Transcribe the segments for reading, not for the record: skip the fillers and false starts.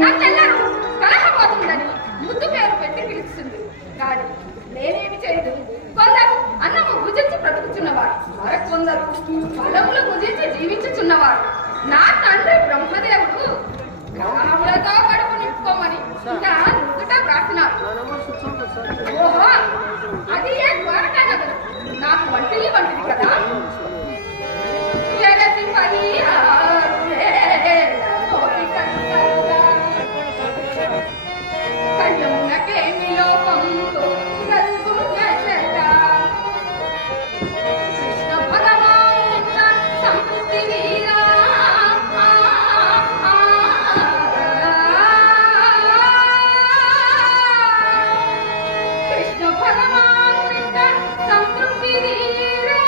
నన్నెల్లరూ కలహపోతుందని ముద్దు పేరు పెట్టి పిలుస్తుంది. కానీ నేనేమి చేయదు. కొందరు అన్నము భుజించి బ్రతుకుచున్నవారు, మరొందరు ఫలములు భుజించి జీవించుచున్నవారు. నా తండ్రి బ్రహ్మదేవుడు గ్రాములతో కడుపు నింపుకోమని నా నుదుట వ్రాసినారు. ఓహో, అది ఏ ద్వారకా నగరం నాకు వంటిల్లి వంటిది కదా. కయ్యమునకేమి లోకంతో కృష్ణ భగవాన్ సంతృప్తి వీరా కృష్ణ భగవాన్ సంతృప్తి వీరా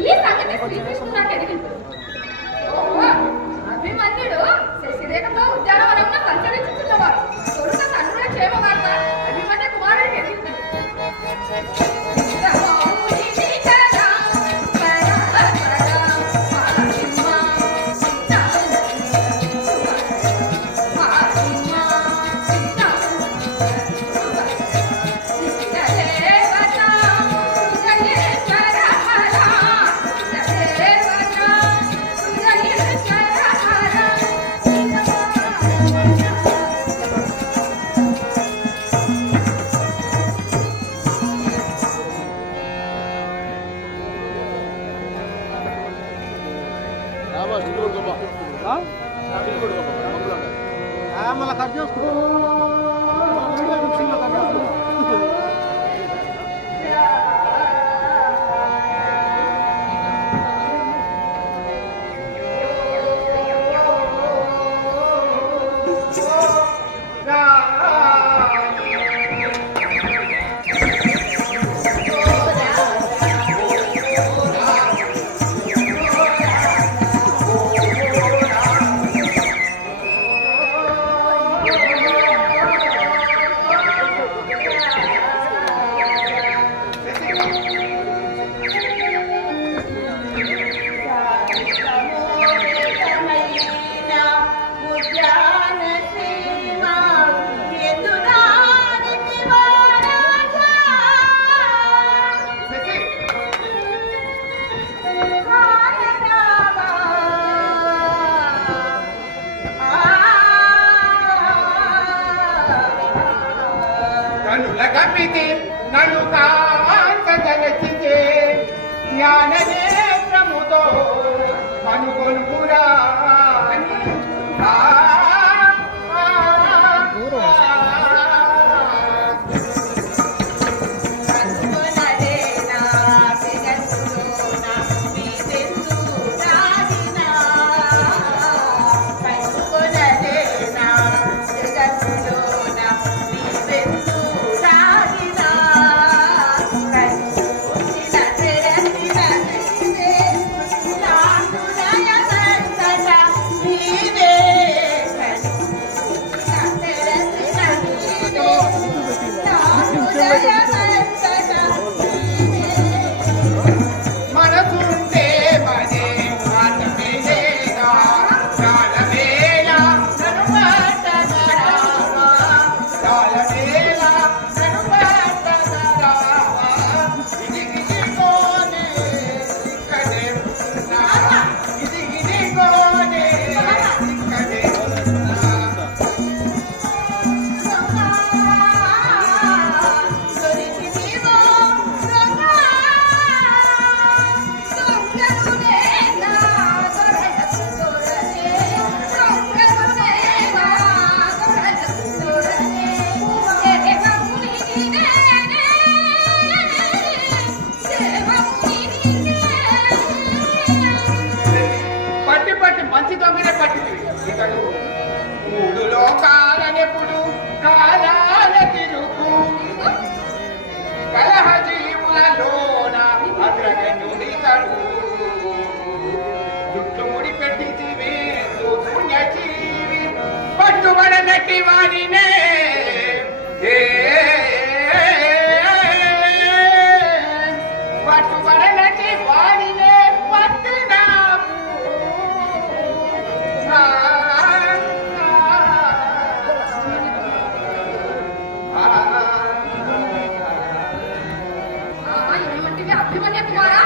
ఈ సంగతి శ్రీకృష్ణుడు నాకు ఎదిగింది. ఓహో, అభిమన్యుడు శశిరేఖతో ఉద్యానవనంలో సంచరించుతున్నవారు. తొలుత తండ్రుల క్షేమవార్త అభిమన్య కుమారుడికి ఎదిగింది. మళ్ళీ కట్ చేసుకుంటాం. జ్ఞాననేత్రముతో కనుగొనురా జుట్టు ముడి పెట్టి పుణ్యజీవి పట్టు వాడినే పట్టుబడలకి వాడినే పట్టునాపు ఏమంటివి అభిమన్య కుమారా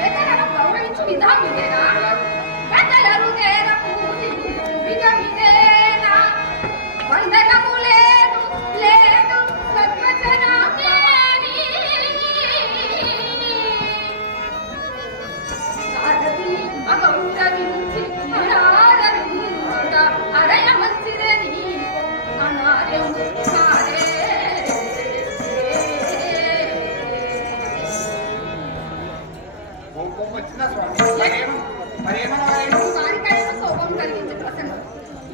లేక నన్ను గౌరవించు విధానం ఇదేనా పెద్దలను నేర పూజించు విధం ఇదేనా వందనము లేదు లేదు సద్వచనమేని సారథిని అగౌరవించి అనాదరించుట అరయ మంచిదని అనార్యం సారే వచ్చిన స్వామి మరేమో వారికైనా కోపం కలిగించే ప్రసంగం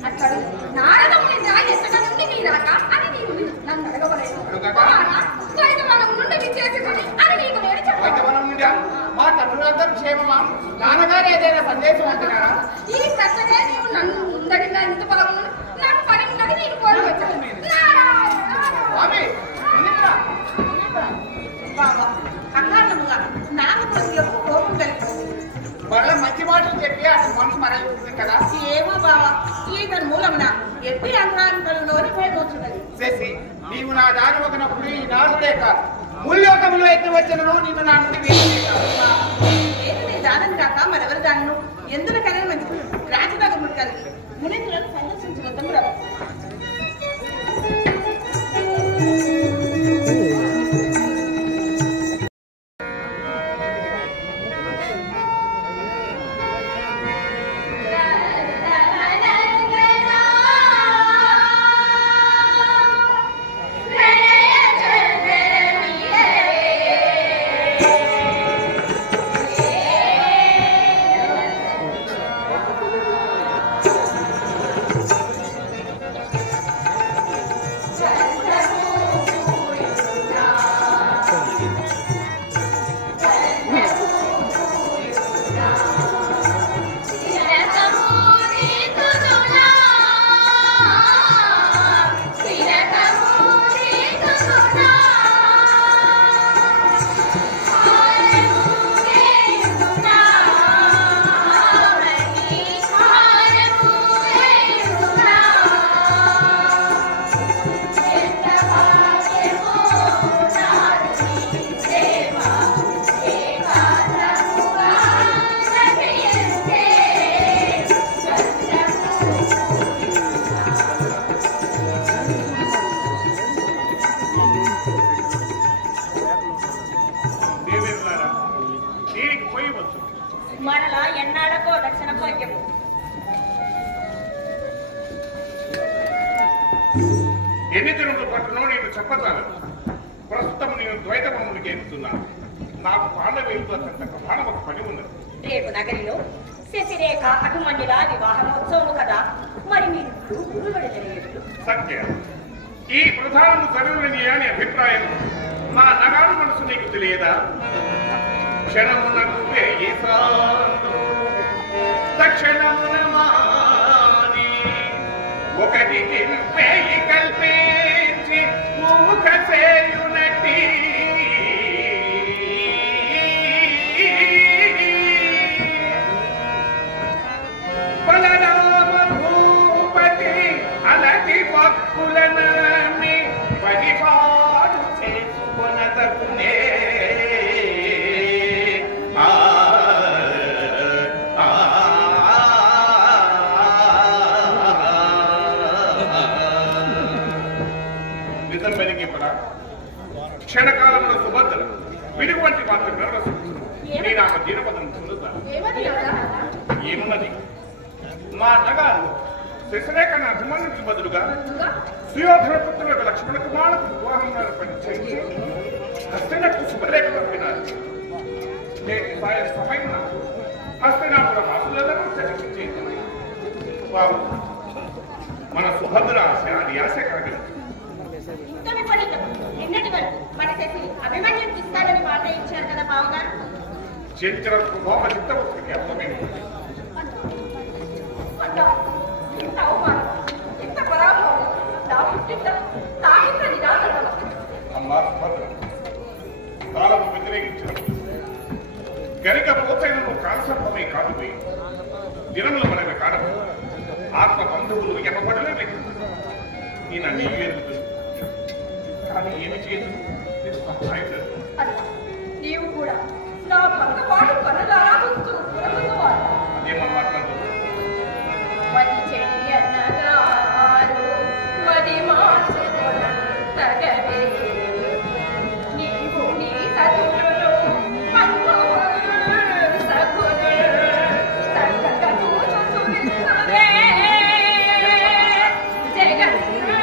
అట్లడు నారదముని ఎక్కడ నుండి నీ రాక అని నీవు నన్ను అడగవలేదు వైద్యవనం నుండి విచ్చేసిందని అని నీకు నేను చెప్పాను మా తల్లులందరూ క్షేమమా నాన్నగారు ఏదైనా సందేశం అంటున్నారా ఈ ప్రశ్ననే నీవు నన్ను ముందడిగా ఇంత బాగున్నాను నాకు పని ఉన్నది నీకు కోరి వచ్చాను స్వామి బాబా అకారణముగా నాకు ప్రజలకు కోపం కలిగింది. వాళ్ళ మంచి మాటలు చెప్పి అసలు మనసు మరలుతుంది కదా ఏమో బాబా ఈ దాని మూలమున ఎట్టి అంతరాంతరంలోని భయమవుతున్నది. చేసి నీవు నా దారి ఒకనప్పుడు ఈ నాలుగులే కాదు ముల్లోకంలో ఎత్తి వచ్చినను నీవు నా నుండి నేను నీ దానం కాక మరెవరి దానను ఎందుకు కలిగి మంచి రాజనగముడు కలిగి మునీంద్రులను సందర్శించవద్దాం రా. మనలా ఎన్నాళ్ళకో దక్షిణ భాగ్యం ఎన్ని తిరుగులు పట్టునో నేను చెప్పతాను. ప్రస్తుతం నేను ద్వైతమునికి ఎత్తుతున్నాను. నాకు పాండవేలుతో బాణం ఒక పని ఉన్నది. రేపు నగరిలో శశిరేఖ అభిమన్యుల వివాహమోత్సవము కదా, మరి మీరు గురుబడి జరిగేట్లు సత్య ఈ ప్రధానము చదువుని అని అభిప్రాయం. నా నగాలు మనసు నీకు తెలియదా? క్షణమునకు వేయి సార్లు తక్షణమున మాని ఒకటి వేయి కల్పించి ఊక చేయునటి బలరామ భూపతి అలటి పక్కులనమి పరిపాడు చేసుకొనదకునే క్షణకాలంలో సుభద్ర విలువ వంటి మాత్రమే నేను ఆమె దీనపదం పొందుతాను. ఏమున్నది? మా అన్నగారు శశిరేఖను అభిమానికి బదులుగా సుయోధన పుత్రులకు లక్ష్మణ కుమారులకు వివాహం పనిచేసి హస్తినకు శుభలేఖ పంపినారు. నేను సమయం హస్తినాపుర వాసులను చర్చించేది. బాబు, మన సుభద్ర ఆశ అది ఆశ కాగలదు. నిన్నటి వరకు మన శశి అభిమన్యం ఇస్తారని మాట ఇచ్చారు కదా బావగారు. చరిత్ర భోగ చిత్తవృత్తికి అర్థమైంది. ఇంత అవమానం, ఇంత పరాభవం నా గరిక పోతైన నువ్వు కాలసర్పమే కాదువే దినములు మనవి కాడము ఆత్మ బంధువులు ఎమ్మపడలే నేను అన్ని ఎదుగుతుంది కానీ ఏమి చేయదు నీవు కూడా నా భంగపాటు కనులారా అదేమో మాట్లాడు మది చెడి అన్నగారు మది మార్చుకొన తగవే నీవు నీ సతులు సగులు సగగ చూచుచున్నదే జగన్ను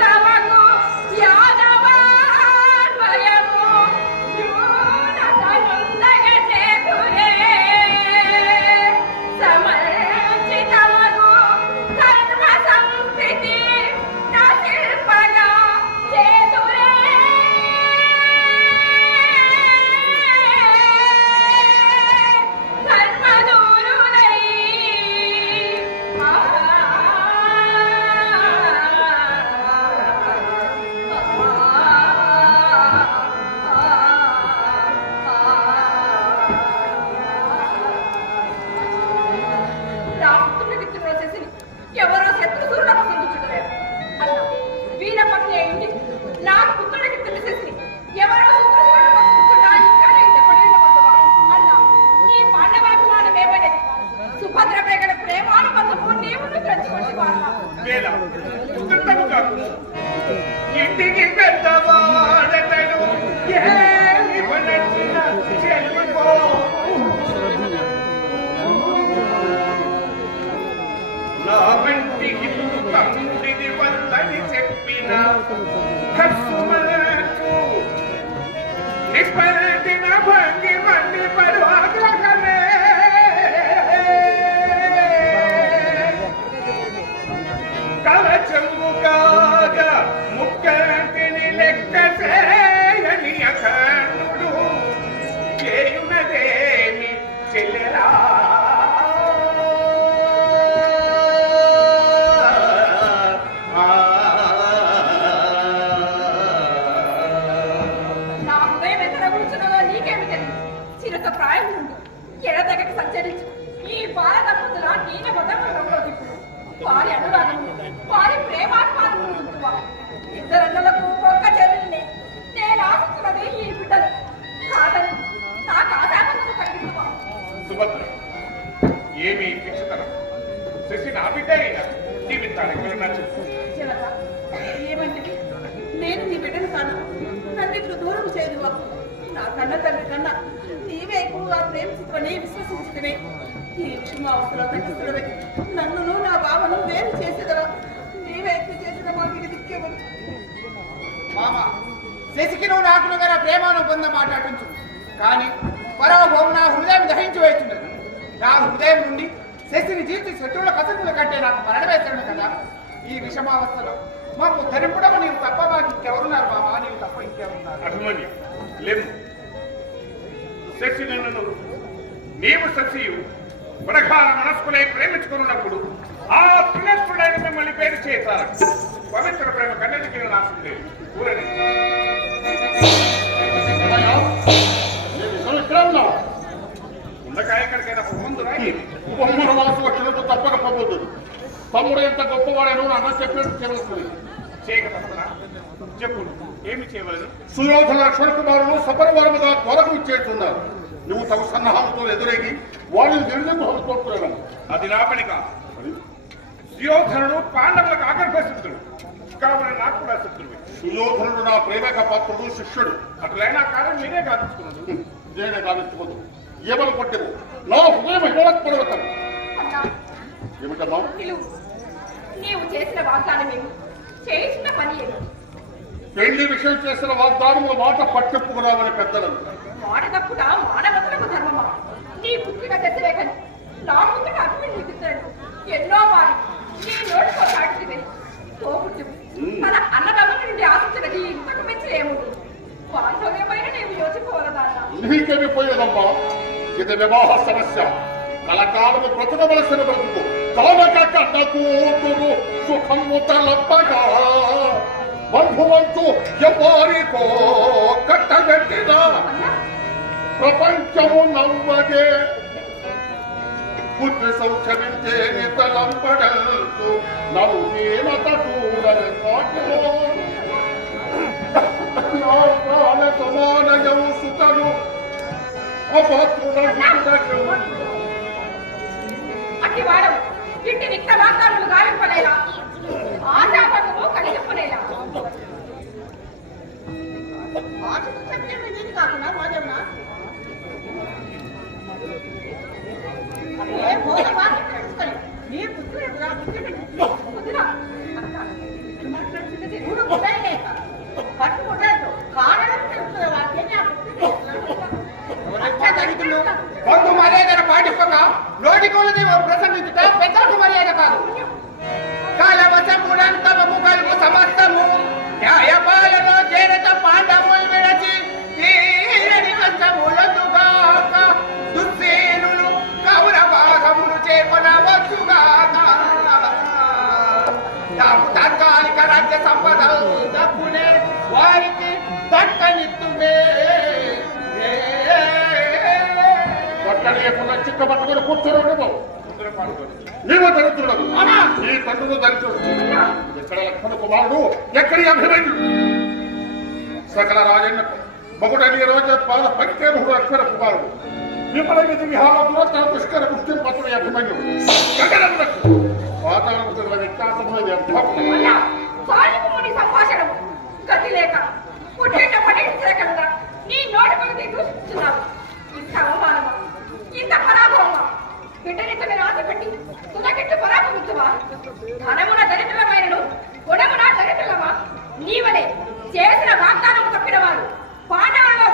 తమకు యాదవాన్వయము యూనతనుందగ చేకురే సమర్చితమగు ధర్మ సంస్కృతి నశిల్పగా చేతురే ధర్మదూరులై ఎవరో శత్రు సూర్యులకు సందుచుటలేదు అన్న వీర పత్ని అయింది నా పుత్రుడికి తెలిసేసి ఎవరో శత్రు సూర్యులకు సందుచుటా ఇంకా ఇంత పడిన బంధువా అన్న ఈ పాండవాభిమానం ఏమనేది సుభద్ర పేగల ప్రేమానుబంధము నీవు పెంచుకోండి వాళ్ళ వేళ ఉత్తము కాదు ఇంటికి పెద్దవాడతడు ఏమి పనచిన చెల్లిపో నా వంటి ఇల్లు తండ్రిది వల్లని చెప్పిన కసుమలకు నిపల్టిన భంగి మండి పడువాగ్రహమే కవచము కాగా ముక్కటిని లెక్క చేయని అఖండుడు చేయునదేమి చెల్లెరా నా హృదయం ఎక్కడ కూర్చున్నదో నీకేమి తెలియదు చిరత ప్రాయం నుండి ఎడదగకి సంచరించు ఈ బాలదంపతుల నీన వదనంలో దిప్పుడు వారి అనురాగము వారి ప్రేమాభిమానము ఉంటువా ఇద్దరన్నలకు ఒక్క చెల్లిని నేను ఆశిస్తున్నది ఈ బిడ్డలు కాదని నాకు ఆశాబంధము కలిగిస్తువా సుభద్ర ఏమి పిచ్చితనం శశి నా బిడ్డ అయినా జీవితానికి చెప్పు చిలక ఏమంటే నేను నీ బిడ్డను కాను నన్ను ఇప్పుడు దూరం చేయదువా నా కన్న తండ్రి కన్నా నీవే ఎక్కువగా ప్రేమించుకొని విశ్వసించుకునే ఈ విషమావస్థలో తగ్గిస్తుడవే నన్నును నా బావను వేరు చేసేదవా నీవే ఎక్కువ చేసిన మాకు ఇది దిక్కేమని మామ శశికి నువ్వు నాకు గల ప్రేమను పొంద మాట్లాడించు కానీ పరమభోము నా హృదయం దహించి వేస్తున్నది నా హృదయం నుండి శశిని జీర్తి శత్రువుల కసతుల కంటే నాకు మరణవేస్తాను కదా ఈ విషమావస్థలో మాకు ధరింపడము నీవు తప్ప మాకు ఇంకెవరున్నారు మామ నీవు తప్ప ఇంకెవరున్నారు అభిమన్యు లేము శశి నన్ను నీవు శశియు ప్రగాఢ మనస్కులై ప్రేమించుకున్నప్పుడు ఆ పిల్లస్కుడైన మిమ్మల్ని పేరు చేశారు పవిత్ర ప్రేమ కన్నెదికి నాశనం ఊరని ఉండకాయ ఎక్కడికైనా ముందు రాయి బొమ్మల మనసు వచ్చినట్టు తప్పక పోతుంది తమ్ముడు ఎంత గొప్పవాడేనో అన్న చెప్పినట్టు చేయవలసింది చేయక తప్పదా చెప్పు ఏమి చేయవలను సుయోధన లక్ష్మణ కుమారులు సపరివారముగా త్వరకు ఇచ్చేస్తున్నారు నువ్వు తమ సన్నాహంతో ఎదురేగి వాళ్ళని దిడిదింపు కోరుతున్నాను అది నా పని కాదు సుయోధనుడు పాండవులకు ఆకర్షణ శత్రుడు కావున నాకు కూడా శత్రువే సుయోధనుడు నా ప్రేమక పాత్రుడు శిష్యుడు అట్లయినా కారణం మీరే కాదుకున్నాడు నేనే గావించుకోదు ఏమని కొట్టేవు నా హృదయం హిమవత్పడవతాను అన్నా ఏమిటమ్మా నిలువు నీవు చేసిన వాగ్దానం ఏమి చేసిన పని ఏమి పెళ్లి విషయం చేసిన వాగ్దానముల మాట పట్టెప్పుకున్నామని పెద్దలు మాట తప్పుడా మానవతులకు ధర్మమా నీ పుత్రిక తెచ్చలేకని నా పుత్రిక అభిమన్యుతాడు ఎన్నో వారి నీ నోటితో సాటిదివే తోపుట్టు మన అన్నదమ్ముల నుండి ఆశించినది ఇంతకు మించి ఏముంది బాంధవ్యమైన నీవు యోచిపోవలదా నీకేమి పోయేదమ్మా ఇది వివాహ సమస్య కలకాలము బ్రతకవలసిన బ్రతుకు కానక కన్న కూతురు సుఖము తలపగా బంధువంతు ఎవరికో కట్టబెట్టిన ప్రపంచము నవ్వగే పుత్ర సౌఖ్యమించే నితలంపడల్తూ నవ్వునీనత చూడని నాటిలో ప్రాణ సమానయము సుతలు అట్టి వాడవు ఇంటి నిత్య వాగ్దానములు గావింపలేలా ఆశాపడము కలిగింపలేలా కాకుండా రాజవునా నీ పుత్రుడు పట్టుకుంటాడు కారణం తెలుస్తుంది కొంత మర్యాద పాటింపక నోటికొలది ప్రసంగించుట పెద్దకు మర్యాద కాదు. కాలవశముడంతము కలుగు సమస్తము న్యాయపాలలో చేరత పాండవులు విరచి తీరని కంచములదుగాక దుస్సేనులు కౌరవాగములు చేపనవచ్చుగాక తాము తాత్కాలిక రాజ్య సంపదలు తప్పునే వారికి దక్కనిత్తుమే చిక్క పట్టుకుని కూర్చోడు నీవు దరిద్రుడు నీ తండ్రులు దరిద్రుడు ఎక్కడ లక్ష్మణ కుమారుడు ఎక్కడి అభిమన్యుడు సకల రాజన్న మగుడని రోజు పాద పంకేరుడు అక్షర కుమారుడు విపరీత విహారంలో తన పుష్కర పుష్టి పత్రుడు అభిమన్యుడు వాతావరణ వ్యత్యాసంలో సంభాషణ గతి లేక పుట్టిన పడించకుండా నీ నోటి దూషిస్తున్నావు. ఇంత అవమానమా, ఇంత పరాభవమా? బిడ్డనితమే రాసిపెట్టి తులకెట్టు పరాభవించువా? ధనమున దరిద్రమైనను గుణమున దరిద్రమా? నీవలే చేసిన వాగ్దానం తప్పిన వారు పాండవులలో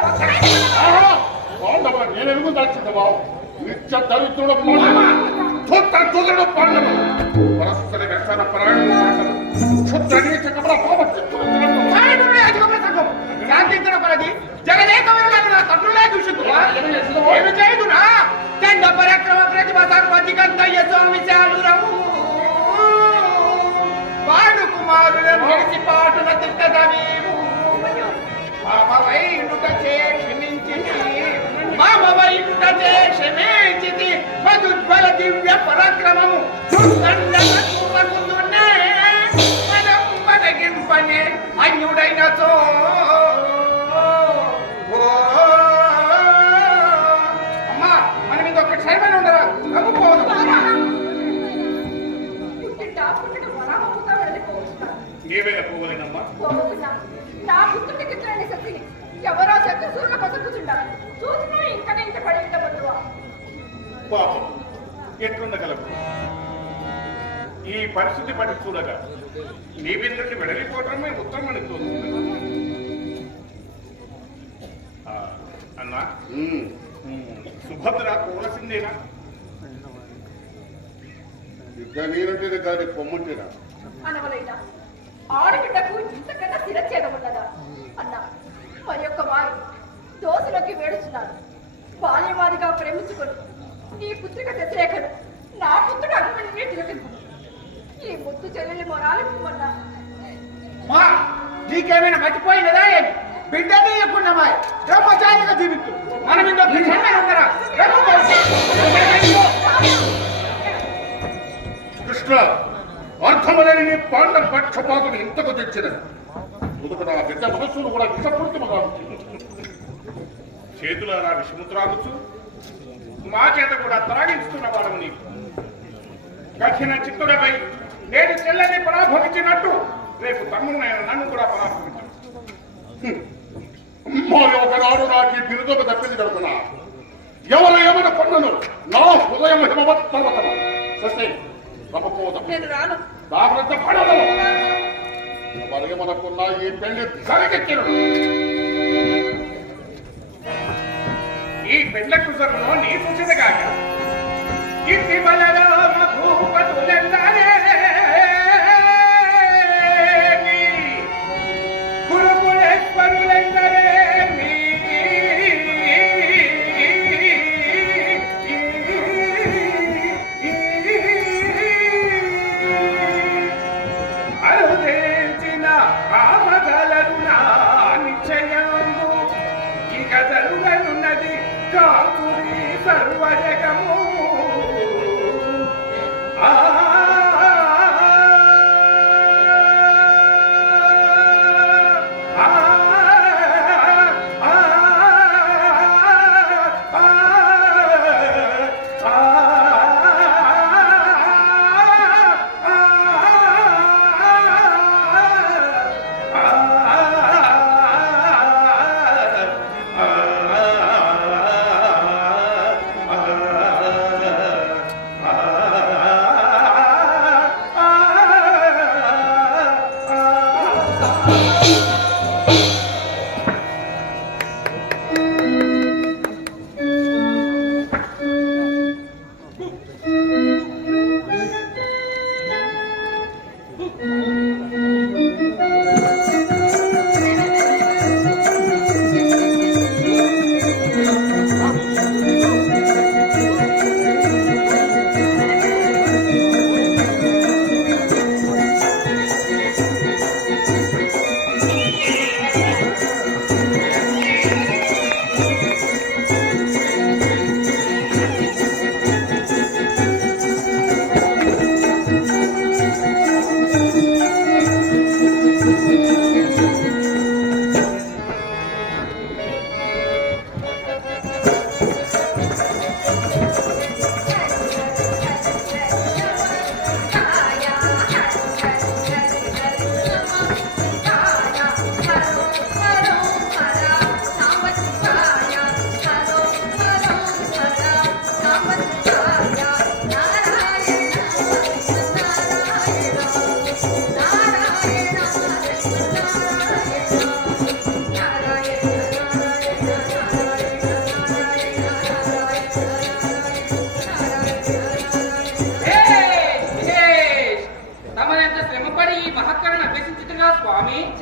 పాండవ నేనెలుగు దాచిందవా నిత్య దరిద్రుడు తుదుడు పాండవ పరస్పర ఘర్షణ పరాయణ శాంతించిన పరది జగదేకమైన తండ్రులే దూషితువా ఏమి చేయుదునా తండ పరాక్రమ ప్రతిభ సర్వధికంతయ్య స్వామి శాలురము పాడు కుమారులను గెలిచి పాటున తిట్టదవీము మామవైనుట చే క్షమించితి మధుజ్వల దివ్య పరాక్రమము మనగింపనే అన్యుడైన తో అమ్మా మనం ఇంకొక క్షయమైన ఉండరా నమ్ముకోవద్దు. ఏమైనా పోగలేనమ్మా నా పుత్రుడికి సత్తి ఎవరో శత్రుసూర్ల బతుకుతుంటారు చూసినా ఇంకా ఇంత పడేట బంధువా పాపం ఎట్లుండగలవు ఈ పరిస్థితి పట్టి చూడగా నీ మీద నుండి వెడలిపోవటమే ఉత్తమని తోస్తుంది. అన్నా సుభద్ర కోరసిందేనా యుద్ధ నీరంటే కానీ పొమ్మంటేనా అనవలైనా ఆడబిడ్డకు ఇంతకన్నా శిరచ్ఛేదమున్నదా అన్నా మరి యొక్క వారు దోశలోకి వేడుచున్నారు. బాల్యవాదిగా ప్రేమించుకొని నీ పుత్రిక శశిరేఖను నా పుత్రుడు అభిమన్యుని తిలకించు. ఈ ముద్దు చెల్లెలి మొరాలిమ్మన్నా మా నీకేమైనా మర్చిపోయినదా ఏమి బిడ్డ తీయకుండా మా బ్రహ్మచారిగా జీవిస్తూ మనం ఇంకొక క్షయమైన ఉండరా కృష్ణ అర్థమలేని నీ పాండ పక్షపాతం ఇంతకు తెచ్చినది ముందుకు నా బిడ్డ మనస్సును కూడా విషపూరితముగా చేతులారా విషము త్రాగుచు మా చేత కూడా త్రాగించుతున్న వాడు నీకు కఠిన చిత్తుడపై నేడు చెల్లని పరాభవించినట్టు రేపు తమ్ముడైన నన్ను కూడా పరాభవించు. మరి ఒకనాడు నాకు ఈ బిరుదుకు తప్పింది కడుతున్నా ఎవరు ఏమైనా పన్నును నా హృదయం హిమవత్తరతమ సస్తే సమపోదం నేను రాను దాగ్రత్త పడదము మరి మనకున్న ఈ పెళ్లి సరిగెక్కిన ఈ పెండ్ల కుసరులో నీ చూసినగాక ఇంటి బలలో మధుపతులెందరే గురుకులేశ్వరులెందరే అరుదేల్చిన రామగలను నా నిశ్చయము ఇక జరుగనున్నది కాకుని సర్వజగము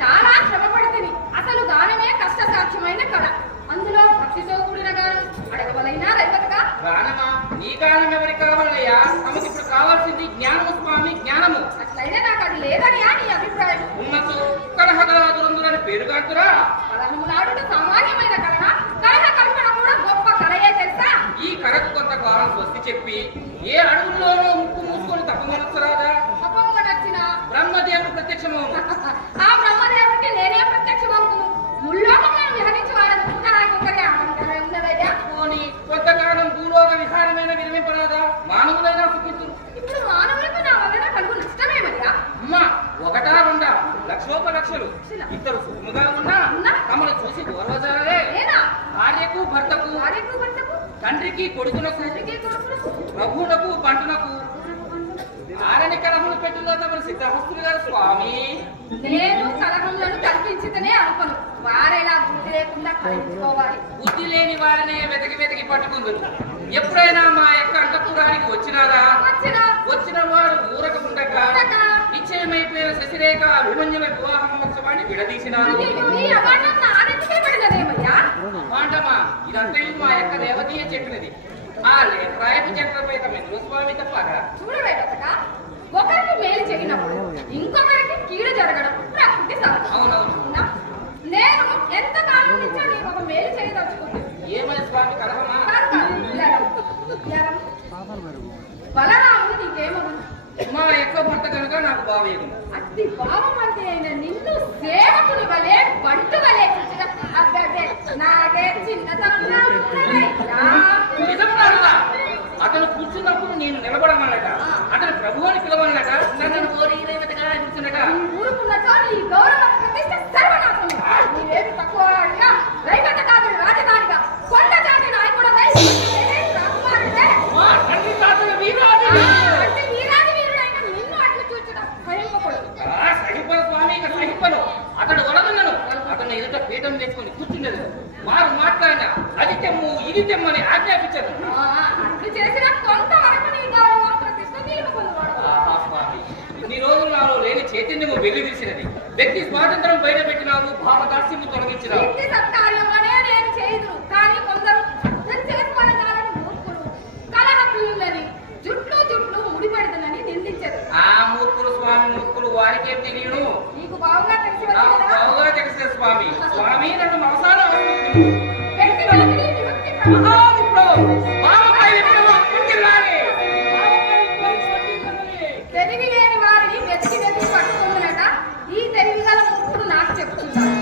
చాలా శ్రమపడుతుంది. అసలు గానమే కష్ట సాధ్యమైన కళ. అందులో భక్తితో కూడిన గానం అడగవలైనా రైవతగా గానమా? నీ గానం ఎవరికి కావాలయ్యా? తమకు ఇప్పుడు కావాల్సింది జ్ఞానము స్వామి, జ్ఞానము. అట్లయినా నాకు అది లేదని నీ అభిప్రాయం. ఉన్నసు కలహగలాదురందులని పేరుగాంతురా. కలహములాడుట సామాన్యమైన కళ. కలహ కల్పన కూడా గొప్ప కళయే తెలుసా? ఈ కళకు కొంతకాలం స్వస్తి చెప్పి ఏ అడుగుల్లోనూ ముక్కు మూసుకొని తప్పమనొచ్చరాదా? అపంగనొచ్చిన బ్రహ్మదేవుడు ప్రత్యక్షమవును. ఆ బ్రహ్మదేవుడికి నేనే ప్రత్యక్షమవుతును. ముల్లోకములను విహరించి వాడనుకుంటా నాకొకరి అహంకారం ఉన్నదయ్యా. పోనీ కొంతకాలం భూలోక విహారమైన విరమింపరాదా? మానవులైనా సుఖించును. ఇప్పుడు మానవులకు నా వలన కలుగు నష్టమేమయ్యా? అమ్మా, ఒకటా రెండా? లక్షోపలక్షలు ఇద్దరు సుఖముగా ఉన్నా తమను చూసి గౌరవజాలే. భార్యకు భర్తకు, తండ్రికి కొడుకునకు, ప్రభువునకు పంటునకు ఆరని కలహములు పెట్టులో తమను సిద్ధహస్తులు గారు స్వామి. నేను కలహములను కల్పించితేనే అనుకోను. వారేలా బుద్ధి లేకుండా కలుపుకోవాలి. బుద్ధి లేని వారినే వెతకి వెతకి పట్టుకుందరు. ఎప్పుడైనా మా యొక్క అంతఃపురానికి వచ్చినారా? వచ్చిన వారు ఊరకముండగా నిశ్చయమైపోయిన శశిరేఖ అభిమన్యుల వివాహ మహోత్సవాన్ని విడదీసినారు. పాండమా, ఇదంతా మా యొక్క దేవతీయ చెప్పినది. ఆ లేఖరాయపు చక్రపై తమ స్వామి తప్పగా చూడవేదగా ఒకరికి మేలు చేయనప్పుడు ఇంకొకరికి కీడు జరగడం ప్రకృతి సహజం. అవునవును. నేను ఎంతకాలం నుంచో నీకు ఒక మేలు చేయదలుచుకుంది. ఏమని స్వామి కలహమా? బలరాముడు నీకేమను? మా యొక్క భర్త కనుక నాకు బావేగు. అతి భావమంతి అయిన నిన్ను సేవకుని వలె బంటు వలె అబ్బే నాకే చిన్నతనంగా ఉన్నదయ్యా. అతను కూర్చున్నప్పుడు నేను నిలబడమన్నట. అతను ప్రభు అని పిలవన్నట. నన్ను కోరి రేవతగా కూర్చున్నట. ఊరుకున్నచో నీ గౌరవ ప్రతిష్ట సర్వనాశనం. నీవేమి తక్కువ రైవత కాదు, రాజధానిగా కొండ జాతి నాయకుడవై రాకుమారుడే. తండ్రి తాతల వీరాది వీరుడైన నిన్ను అట్లు చూచడం సహింపకూడదు. సహింపను స్వామి, ఇక సహింపను. అతడు వలదన్నను. అతను ఎదుట పీఠం తెచ్చుకొని కూర్చుండేది. వారు మాట్లాడిన అది తెమ్ము ఇది తెమ్మని ఆజ్ఞాపించారు. అట్లు చేసిన కొంతవరకు నీ గౌరవ ప్రతిష్ట నిలుపుకున్నవాడు. ఈ రోజు నాలో లేని చైతన్యము వెల్లివిరిసినది. వ్యక్తి స్వాతంత్రం బయట పెట్టినావు, భావదాస్యము తొలగించినావు. ఇంటి సత్కార్యంలోనే నేను చేయదు. కానీ కొందరు అర్థం చేసుకోవాలని మూర్ఖులు కలహప్రియులని జుట్లు ముడిపెడతానని నిందించారు. ఆ మూర్ఖులు స్వామి, మూర్ఖులు వారికేం తెలియను. నీకు బావుగా తెలిసి బావుగా తెలిసే స్వామి. స్వామి నన్ను మనసారా వ్యక్తి వాళ్ళకి విముక్తి తెలివి లేని వారిని వెతికి వెతికి పట్టుకుందనట. ఈ తెలివి గల మూర్ఖుడు నాకు చెప్తున్నాడు.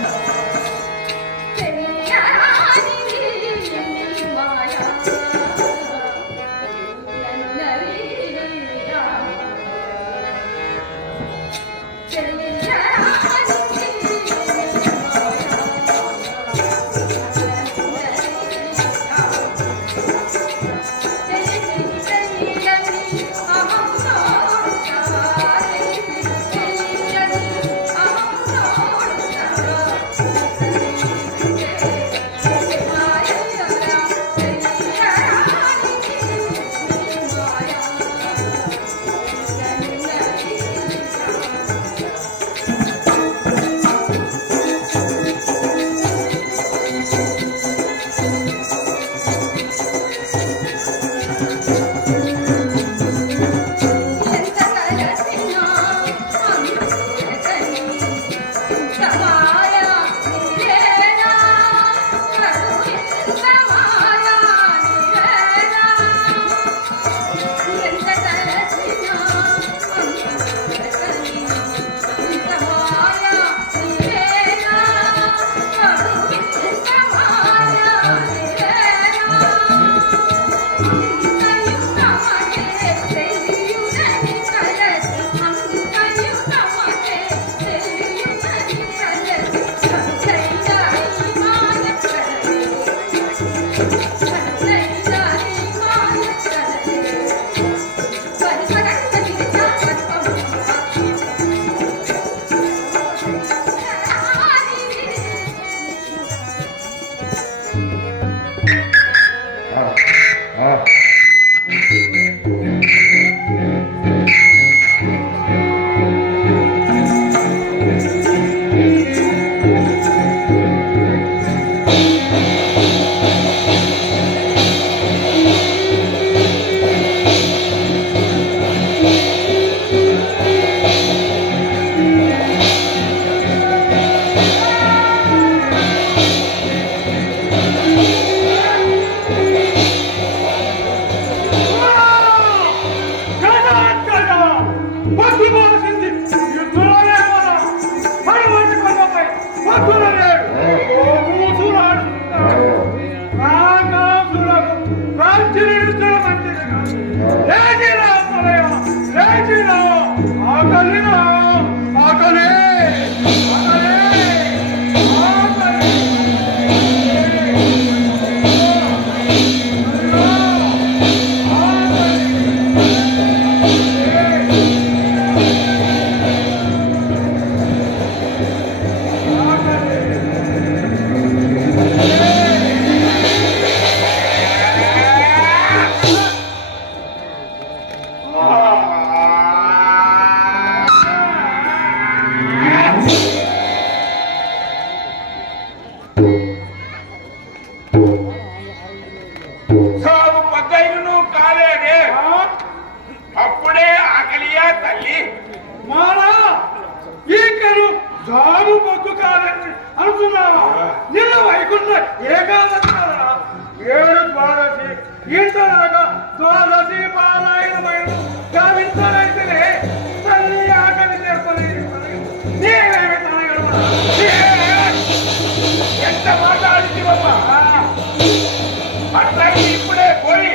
ఇప్పుడే పోయి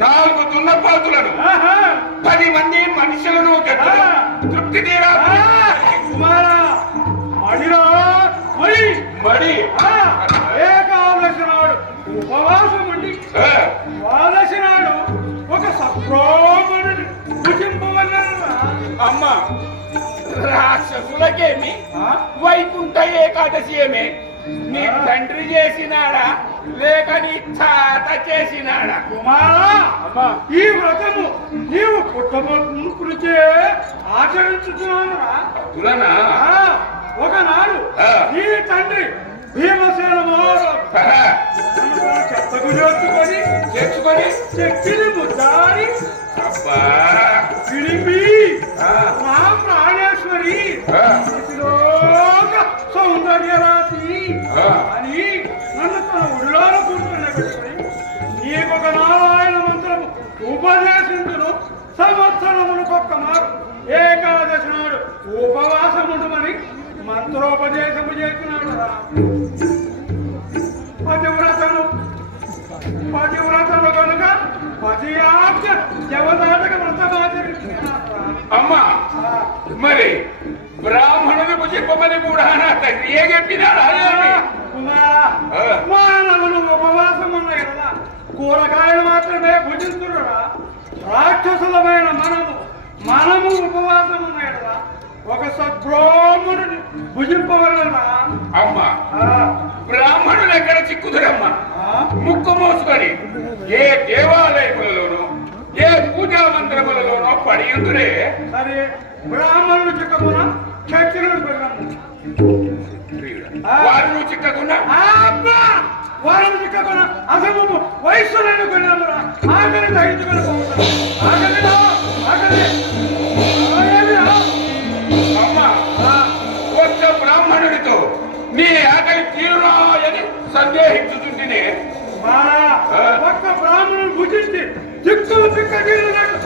4 దున్నపోతులను 10 మంది మనుషులను తృప్తి తీరా మడి ఏకాదశి నాడు ఉపవాసం ఉండి ద్వాదశి నాడు ఒక సత్రోముడిని భుజింపవలెను. అమ్మ రాక్షసులకేమి వైకుంఠ ఏకాదశి ఏమి నీ తండ్రి చేసినాడా లేక నీ తాత చేసినాడా? కుమారా, ఈ వ్రతము నీవు పుట్టమృచే ఆచరించుతున్నాను. ఒకనాడు నీ తండ్రి భీమసేన చెత్తకు చేర్చుకొని చెక్కిని ముద్దారి పిలిపి నా ప్రాణేశ్వరి సౌందర్య రాశి అని నన్ను తన ఉడిలోన మంత్రోపదేశము చేస్తున్నాడు పతివ్రతను కనుక పతియాజ్ఞ జవదాటక వ్రతమాచరించినాడు. అమ్మా మరి బ్రాహ్మణులకు చెప్పమని కూడా నా తండ్రి చెప్పినాడా? మానవులు ఉపవాసం ఉన్న ఎడల కూరగాయలు మాత్రమే భుజిస్తున్నా. రాక్షసులమైన మనము ఉపవాసం ఉన్న ఎడల ఒక సద్బ్రాహ్మణుని భుజింపవలరా? అమ్మా బ్రాహ్మణులు ఎక్కడ చిక్కుదురమ్మా? ముక్కు మోసుకొని ఏ దేవాలయములలోనూ ఏ పూజా మందిరములలోనో పడి ఉంటురే. సరే బ్రాహ్మణులు చిక్కకున్నా క్షత్రియులు వారు చిక్కకున్నా వారిని చిక్కకున్నా అసలు వయస్సులను కొన్నారా? ఆకలి తగ్గించుకొని పోతారు. అమ్మా ఒక్క బ్రాహ్మణుడితో నీ ఆకలి తీరునాయని సందేహించుతుంటేనే ఒక్క బ్రాహ్మణుడు భుజించి చిక్కులు చిక్క తీరునట్టు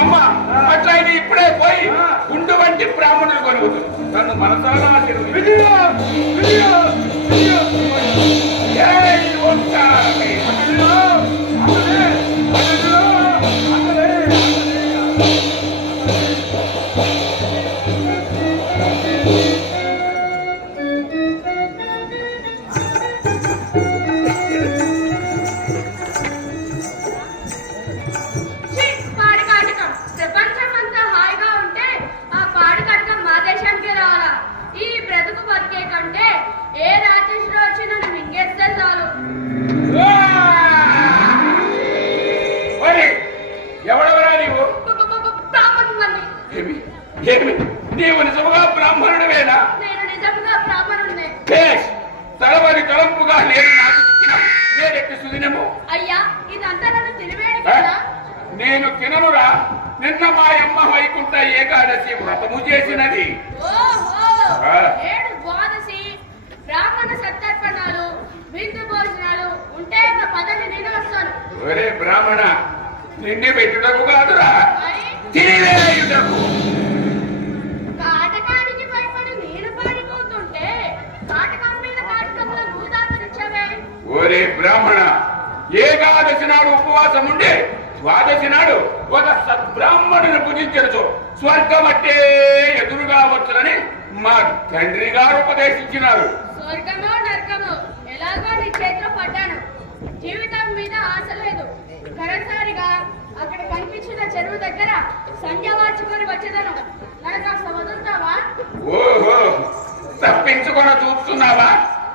అమ్మా అట్లా ఇది ఇప్పుడే పోయి గుండు వంటి బ్రాహ్మణులు కొనుగుతుంది. నన్ను మనసారా ఎవడవరా నీవు? నీవు నిజముగా బ్రాహ్మణుడివేనా? తలవరి తలంపుగా నేను నేనెక్కి సుదినము. నేను తిననురా. నిన్న మా అమ్మ వైకుంఠ ఏకాదశి వ్రతము చేసినది. బ్రాహ్మణ సత్తర్పణాలు విందు భోజనాలు ఉంటే పదని నేను వస్తాను. ఒరే బ్రాహ్మణ, నిండి పెట్టుటకు కాదురా, తిరివేయుటకు. కాటకానికి భయపడి నేను పారిపోతుంటే కాటకం మీద కాటకంలో నువ్వు దాపరించావే. ఒరే బ్రాహ్మణ, ఏకాదశి నాడు ఉపవాసం ఉండే ద్వాదశి నాడు ఒక సద్బ్రాహ్మణుని పూజించవచ్చు స్వర్గం అంటే ఎదురుగా వచ్చునని మా తండ్రి గారు ఉపదేశించినారు. స్వర్గమో నరకమో ఎలాగో నీ చేతిలో పడ్డాను. జీవితం మీద ఆశ లేదు. కరసారిగా అక్కడ కనిపించిన చెరువు దగ్గర సంధ్య వాచుకొని వచ్చేదను. నన్ను కాస్త వదులుతావా? ఓహో, తప్పించుకొని చూస్తున్నావా?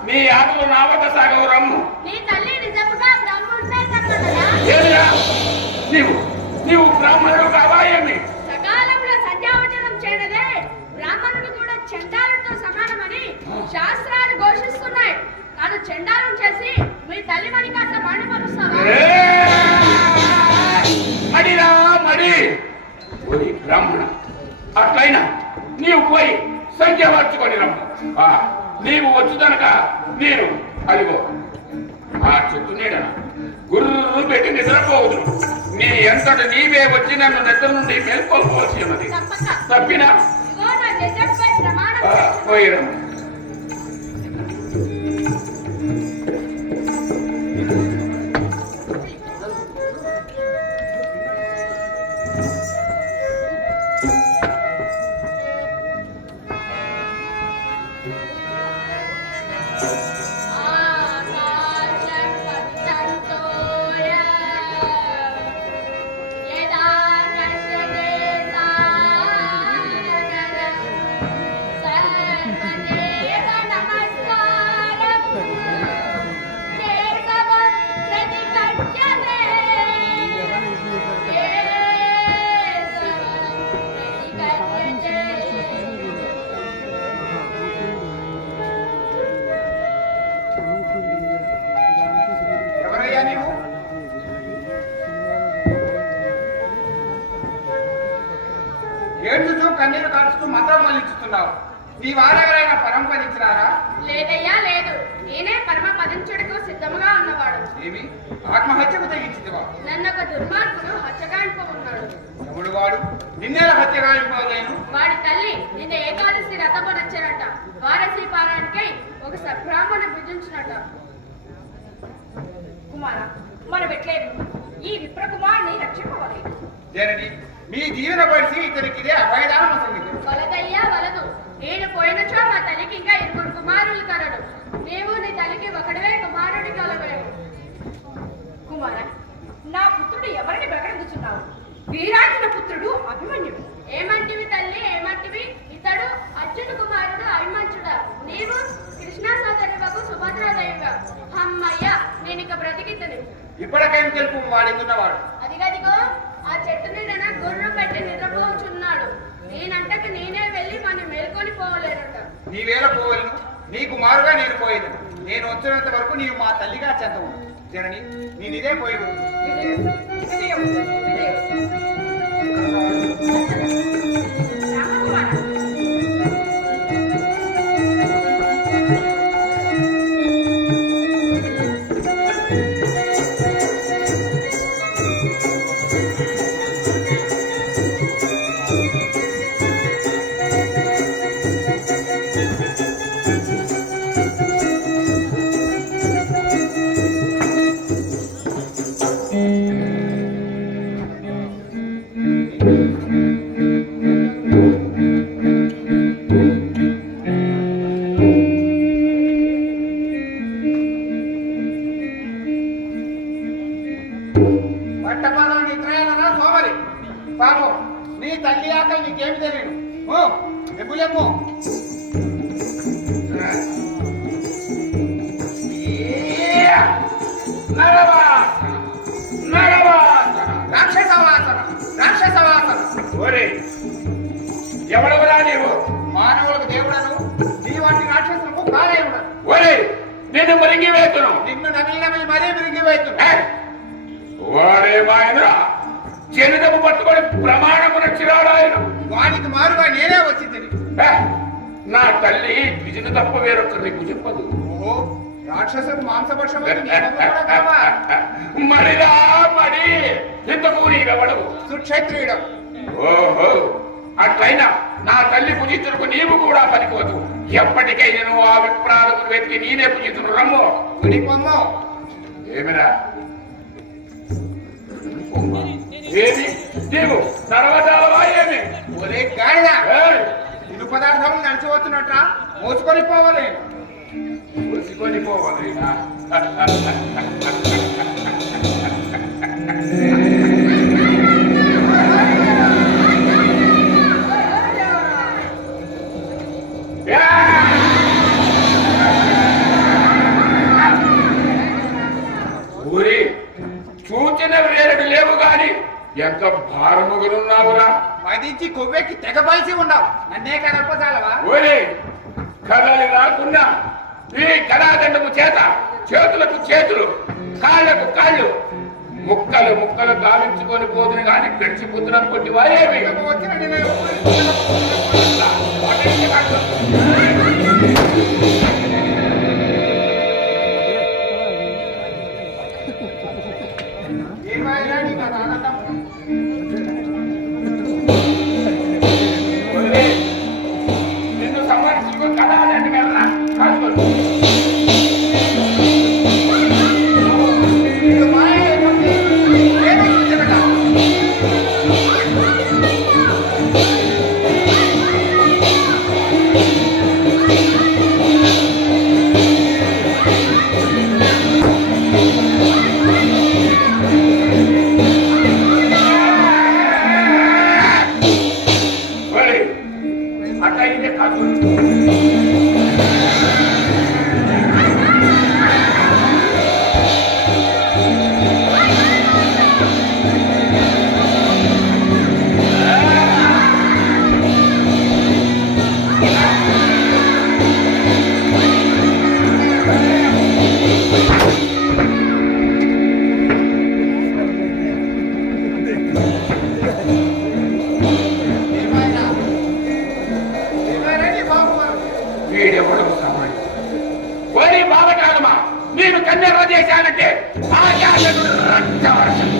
నీ ఆటలు నా వద్ద సాగవు, రమ్ము. నీ తల్లి నిజముగా బ్రాహ్మణుడే కనుగొనరా? నీవు బ్రాహ్మణుడు కావా ఏమి? సకాలంలో సంధ్యావచనం చేయడదే బ్రాహ్మణుడు కూడా చండాలతో సమానమని శాస్త్రాలు ఘోషిస్తున్నాయి. నన్ను చండాలం చేసి మీ తల్లి మని కాస్త మండపరుస్తావా? మడిరా మడి. ఓయ్ బ్రాహ్మణ, అట్లయినా నీవు పోయి సంఖ్య మార్చుకొని రమ్ము. నీవు వచ్చుదనక నేను అదిగో ఆ చెట్టు నీడన గుర్రు పెట్టి నిద్రపోవద్దు. నీ ఎంతటి నీవే వచ్చి నన్ను నిద్ర నుండి మేల్కొల్పవలసి ఉన్నది. తప్పినా పోయి రమ్ము. ఏడుచూ కన్నీరు కాచుతూ మంత్రం మళ్ళించుతున్నావు. నీ వారెవరైనా పరంపరించినారా? లేదయ్యా, లేదు. నేనే పరమ పదించుటకు సిద్ధముగా ఉన్నవాడు. ఏమి ఆత్మహత్యకు దుర్మార్గుడు హత్యగాంప ఉన్నాడు. ఎవడు వాడు? నిన్నేలా హత్యగాంపలేను? వాడి తల్లి నిన్న ఏకాదశి రథమనొచ్చారట. వారసి పారానికై ఒక సబ్రాహ్మణ భుజించినట. కుమార మనం ఎట్లేదు ఈ విప్రకుమార్ని రక్షింపవాలి. జనని మీ జీవన పరిస్థితి ఇతనికి ఇదే అభయదానం సంగతి. వలదయ్యా వలదు. నేను పోయినచో మా తల్లికి ఇంకా 2 కుమారులు కలడు. నీవు నీ తల్లికి ఒకడే కుమారుడి కలవేవు. కుమార నా పుత్రుడు ఎవరిని ప్రకటించున్నావు? వీరాజుల పుత్రుడు అభిమన్యుడు. ఏమంటివి తల్లి ఏమంటివి? ఇతడు అర్జున కుమారుడు అభిమన్యుడా. నీవు కృష్ణా సోదరువకు సుభద్రాదేవిగా. అమ్మయ్య నేను ఇక బ్రతికితని. ఇప్పటికేం తెలుపు వాడిందున్నవాడు? అదిగదిగో ఆ చెట్టు నీడన గుర్రం పెట్టి నిద్రపోచున్నాడు. నేనంటకి నేనే వెళ్ళి మన మేల్కొని పోవలేనట. నీవేళ పోవలను, నీకు మారుగా నేను పోయేది. నేను వచ్చినంత వరకు నీవు మా తల్లిగా చెందవు. జనని నేనిదే పోయి రామకుమార పట్టపాలని ఇతరాయన సోమరి పాపం నీ తల్లి ఆకలి నీకేమి తెలియదు. ఎప్పులేమో రాక్షసవాసన రాక్షసవాసన. ఎవడవరా నీవు? మానవులకు దేవుడను, నీ వంటి రాక్షసులకు కాలేవుడను. నేను మరింగి వేతును. నిన్ను నమిలి మరీ మిరిగి వేతును. వాడే మాయన జనితము పట్టుకొని ప్రమాణమున చిరాడాయను. వానికి మారుగా నేనే వచ్చి తిని. నా తల్లి విజును తప్ప వేరొకరు నీకు చెప్పదు. ఓహో రాక్షసుడు మాంసభక్షం మడిరా మడి ఇంతకు నీవెవడవు? సుక్షత్రియుడు. ఓహో అట్లయినా నా తల్లి పూజితులకు నీవు కూడా పనిపోదు. ఎప్పటికైనా నువ్వు ఆ విప్రాలకు వెతికి నేనే పూజితును. రమ్ము విడిపొమ్మో. ఏమిరా ఏమి నీవు నడవదావా ఏమి? ఒరే గాడిద, ఇరు పదార్థములు నడిచి వస్తున్నట్ట మోసుకొని పోవాలి. మోసుకొని పోవాలి. ఊరి సూచన వేరడు లేవు గాని ఎంత భారముగనున్నావురా. మదించి కొవ్వెక్కి తెగపలిసి ఉన్నావు. నన్నే కదపదాలవా? ఊరి కదలి రాకున్నా ఈ కళాదండము చేత చేతులకు చేతులు కాళ్ళకు కాళ్ళు ముక్కలు ముక్కలు గావించుకొని పోతుని గాని గడిచిపోతున్నాను కొట్టి వారేవి వచ్చిన ఏమైనా నీకు ఆనందం. నిన్ను సంబంధించుకో కళాదండ వెళ్ళరా కాల్చుకోండి. నేను కన్నెర్ర చేశానంటే ఆ జాతను రక్తవర్షం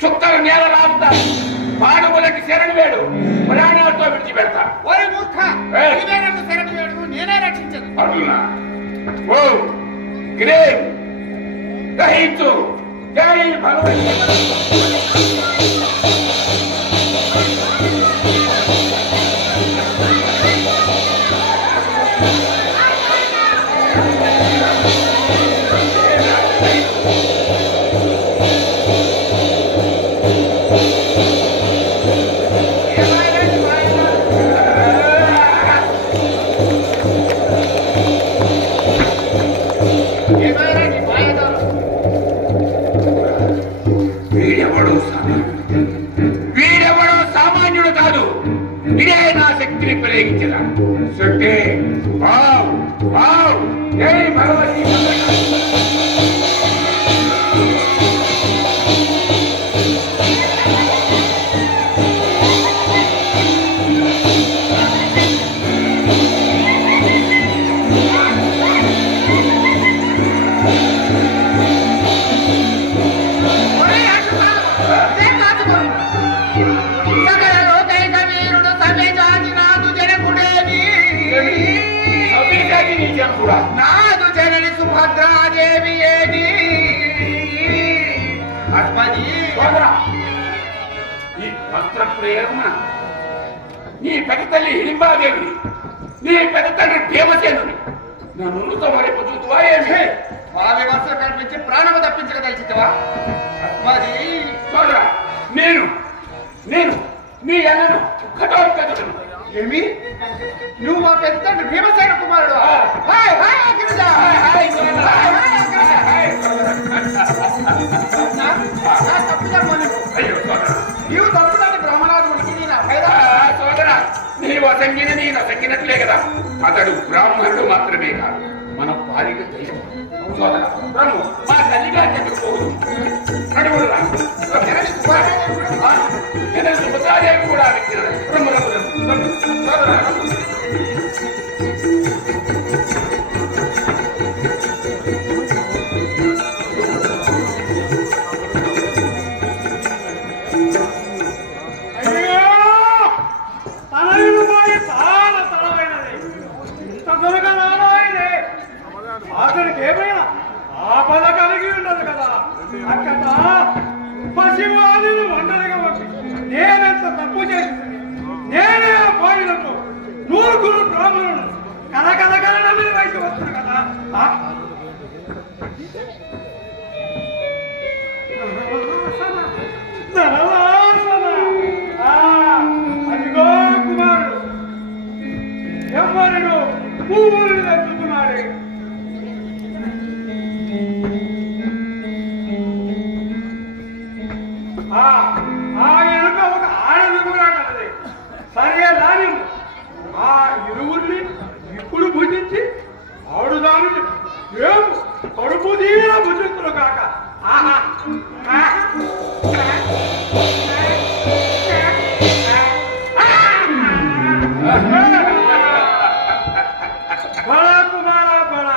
చుక్కలు నేల రాస్తారు పాడుబులకి శరణు వేడు ప్రాణాలతో విడిచిపెడతా ఓరి మూర్ఖ నీవే నన్ను శరణు వేడు నేనే రక్షించను అర్జునా ఓ గ్రేవ్ గ్రహించు జై భగవంతుడు వీడెవడో సామాన్యుడు కాదు ఇదే నా శక్తిని ప్రయోగించిన శక్తి జై భగవతి నాదు జనని సుభద్రాదేవి ఏది ఈ మంత్ర ప్రేరణ నీ పెద్ద తల్లి హిడింబాదేవి నీ పెద్ద తండ్రి భీమసేనుని నన్ను ఉన్నతో మరేపు చూతువా ఏమి మా వ్యవస్థ కల్పించి ప్రాణము తప్పించగలిచితవా అస్మది సోదరా నేను నీ అన్నను ఘటోత్కచుడను ఏమి నువ్వు మా పెద్ద తండ్రి భీమసేన కుమారుడు నీవు తప్పుదాన్ని బ్రహ్మనాథుడికి సోదరా నీవు అసంగిన నేను అసంగినట్లే కదా అతడు బ్రాహ్మణుడు మాత్రమే కాదు మన పాలిక దైవం సోదరా బ్రహ్మ మా తల్లిగా చెప్పుకోదు నడువురా సుభద్రాదేవి కూడా సోదరా అతనికి ఏమైనా ఆపద కలిగి ఉండదు కదా అక్కడ పసివాదిని ఒంటరిగా వచ్చి నేనెంత తప్పు చేసింది నేనే ఆ బాయిలకు నూరుగురు బ్రాహ్మణులు కలకల మీద బయటకు వస్తున్నా కదా అదిగో కుమారుడు ఎవరు పువ్వులు వెతుకుతున్నాడు ఆయనకు ఒక ఆడది కూడా కలది సరే దాని ఆ ఇరువురిని ఇప్పుడు భుజించి ఆడు దాని రేపు కడుపు తీర భుజించులు కాక బడా కుమారా బడా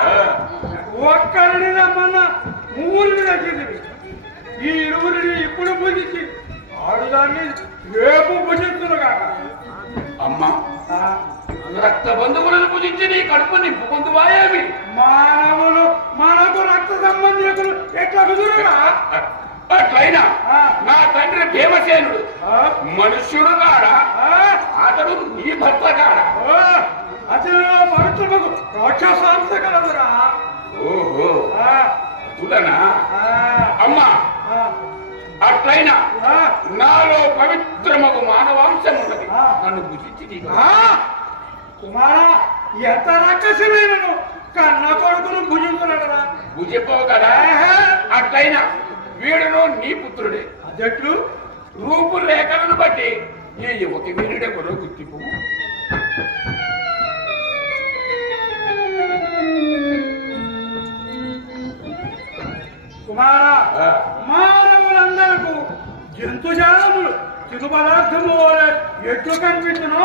ఒక్కరిని రమ్మన్న మూడుని నచ్చింది ఈ ఇరువురిని ఇప్పుడు భుజించి ఆడుదాన్ని రేపు భుజించును కాక అమ్మ రక్త బంధువులను భుజించి నీ కడుపు నింపు పొందువాయేమి మానవులు మనకు రక్త సంబంధికులు ఎట్లా కుదురుగా అట్లయినా నా తండ్రి భీమసేనుడు మనుష్యుడు కాడా అతడు నీ భర్త కాడా అతను పవిత్రముకు రాక్షసాంశ కలదురా ఓహో కులనా అమ్మా అట్లయినా నాలో పవిత్రమగు మానవాంశం ఉన్నది నన్ను భుజించి కుమారా ఎంత రక్కసమైనను కన్న కొడుకును భుజించున్నాడరా భుజిపోవు కదా అట్లయినా వీడును నీ పుత్రుడే అదెట్లు రూపురేఖలను బట్టి ఈ యువతి వీరుడే కూడా గుర్తింపు కుమారా మానవులందరకు జంతుజాలములు చిరు పదార్థము ఎట్లు కనిపించునో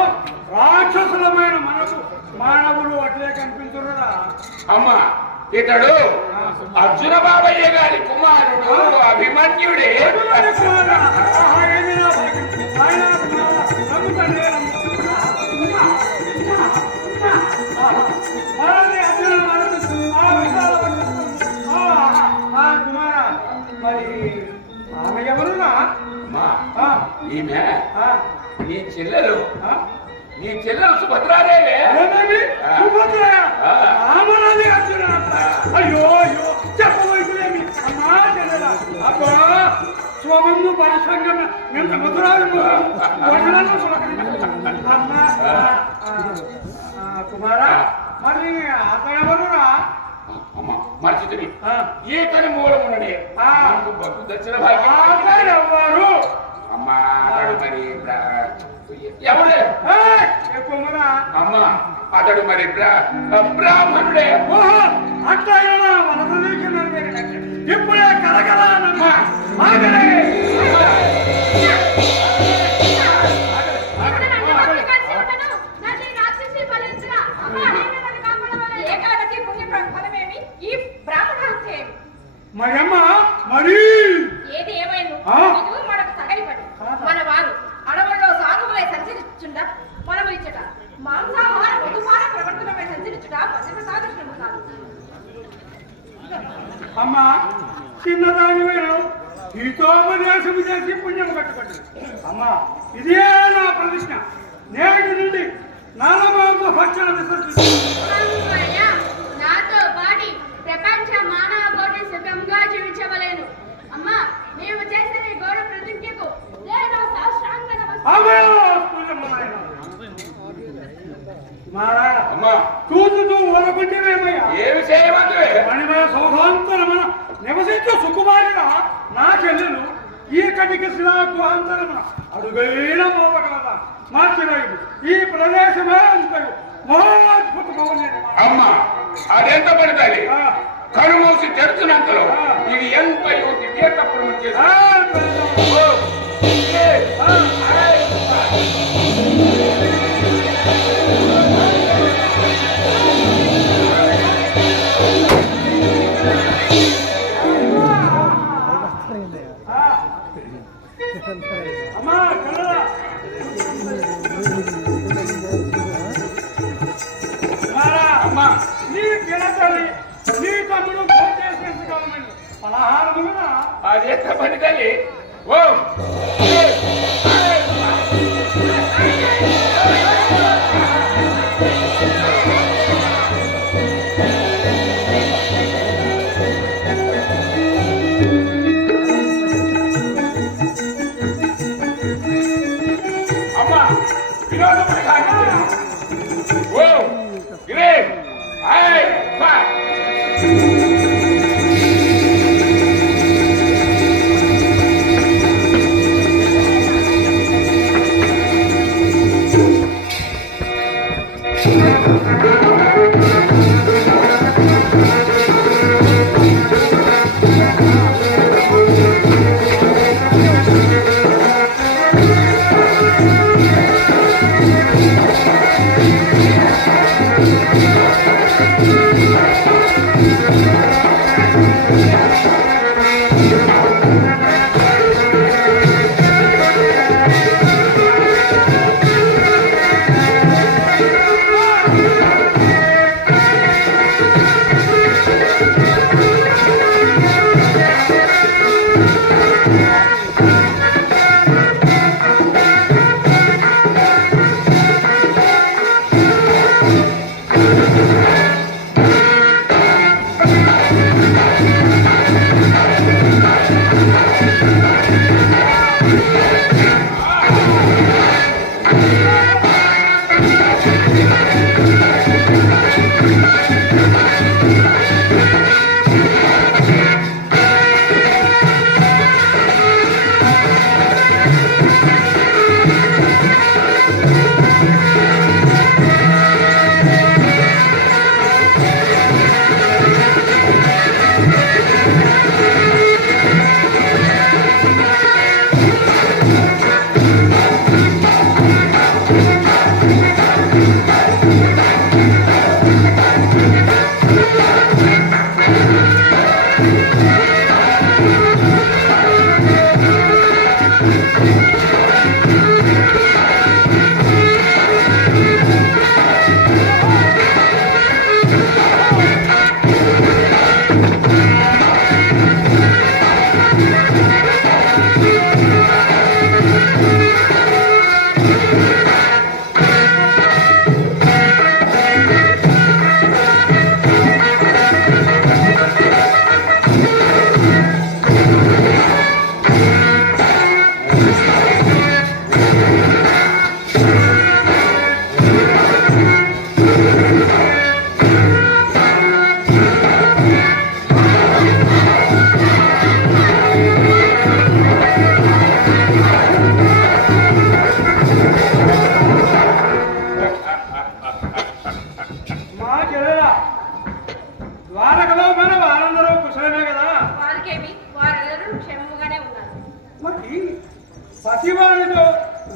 రాక్షసులమైన మనకు మానవులు అట్లే కనిపించురా అమ్మా ఇతడు అర్జున బాబయ్య గారి కుమారుడు అభిమన్యుడే. ఈమె నీ చెల్లెలు సుభద్రాదేవి. అయ్యో అయ్యో చెప్పబోయేమి అమ్మా చెల్లెలా అబ్బా స్వమందు పరిశ్రమ ఎంత మధురాలు కుమారా మరి అతనెవరురా? మర్చితిని ఈతని మూలముననే దక్షిణ భాగ్యం ఎవ్వరు అమ్మా మరి ఎవడే కుమారా? అమ్మా అతడు మరి బ్రాహ్మణుడే. అట్లా ఇప్పుడే కలగలనమ్మా మరమ్మ మరి ఏది ఏమైనా మనకు తగలిపడి మన వారు అడవుల్లో సాగులై సంచరించుండ మనము ఇచ్చట మాంసాహార మధుహార ప్రవర్తనపై సంచరించుట పశ్చిమ సాదృశ్యము కాదు. అమ్మా చిన్నదాని వేరు గీతోపదేశము చేసి పుణ్యం కట్టుకోండి. అమ్మా ఇదే నా ప్రతిష్ట. నేటి నుండి నలమాంస భక్షణ నాతో పాటి ప్రపంచ మానవ కోటి సుఖంగా జీవించవలేను. అమ్మా మేము చేసే గౌరవ ప్రతిజ్ఞకు నేను సాష్టాంగ చూస్తూ ఊరకుంటేమయ్యా ఏమి చేయమంటే మణిమయ సౌధాంతరమున నివసించు సుకుమారిగా నా చెల్లెలు ఈ కటికి శిలాకుహాంతరమున అడుగైన మోపగలదా మార్చివేయు. ఈ ప్రదేశమే అంతయు మహాద్భుతమైన అమ్మా అదెంత పడతాయి కనుమూసి తెరుచునంతలో ఇది ఎంత దివ్యతప్పుడు అమ్మా కలరా అమ్మా నీ పిల్లతల్లి నీ తమ్ముడు ఫోన్ చేసినంత కాలమండి పలహారముగా అదెంత పని తల్లి. ఓ అమ్మా వినోదపడి కాదు. ఓ గిరే హాయ్ బాయ్.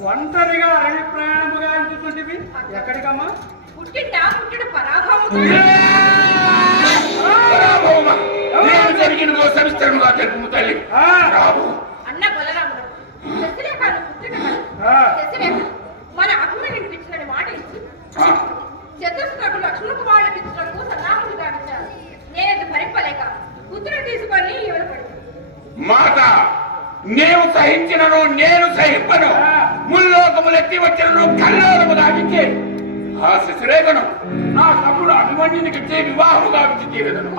ఒంటరిగా అరణ్య ప్రయాణముగా ఎంచుతుంటివి ఎక్కడికమ్మా? పుట్టిడు పరాభవము జరిగినదో సవిస్తరణగా తెలుపు తల్లి. అన్న బలరాముడు శశిరేఖను పుట్టిన శశిరేఖ మన అభిమన్యుడికి ఇచ్చిన మాట ఇచ్చి చతుర్శకు లక్ష్మణ కుమారుడికి ఇచ్చినకు సన్నాహులు గావించారు. నేను భరింపలేక పుత్రుడు తీసుకొని ఎవరు పడి మాట నేను సహించినను నేను సహింపను. ముల్లోకములెత్తి వచ్చినను కల్లోలము గావించే ఆ శశిరేఖను నా తమ్ముడు అభిమన్యునికి ఇచ్చే వివాహము గావించి తీరదను.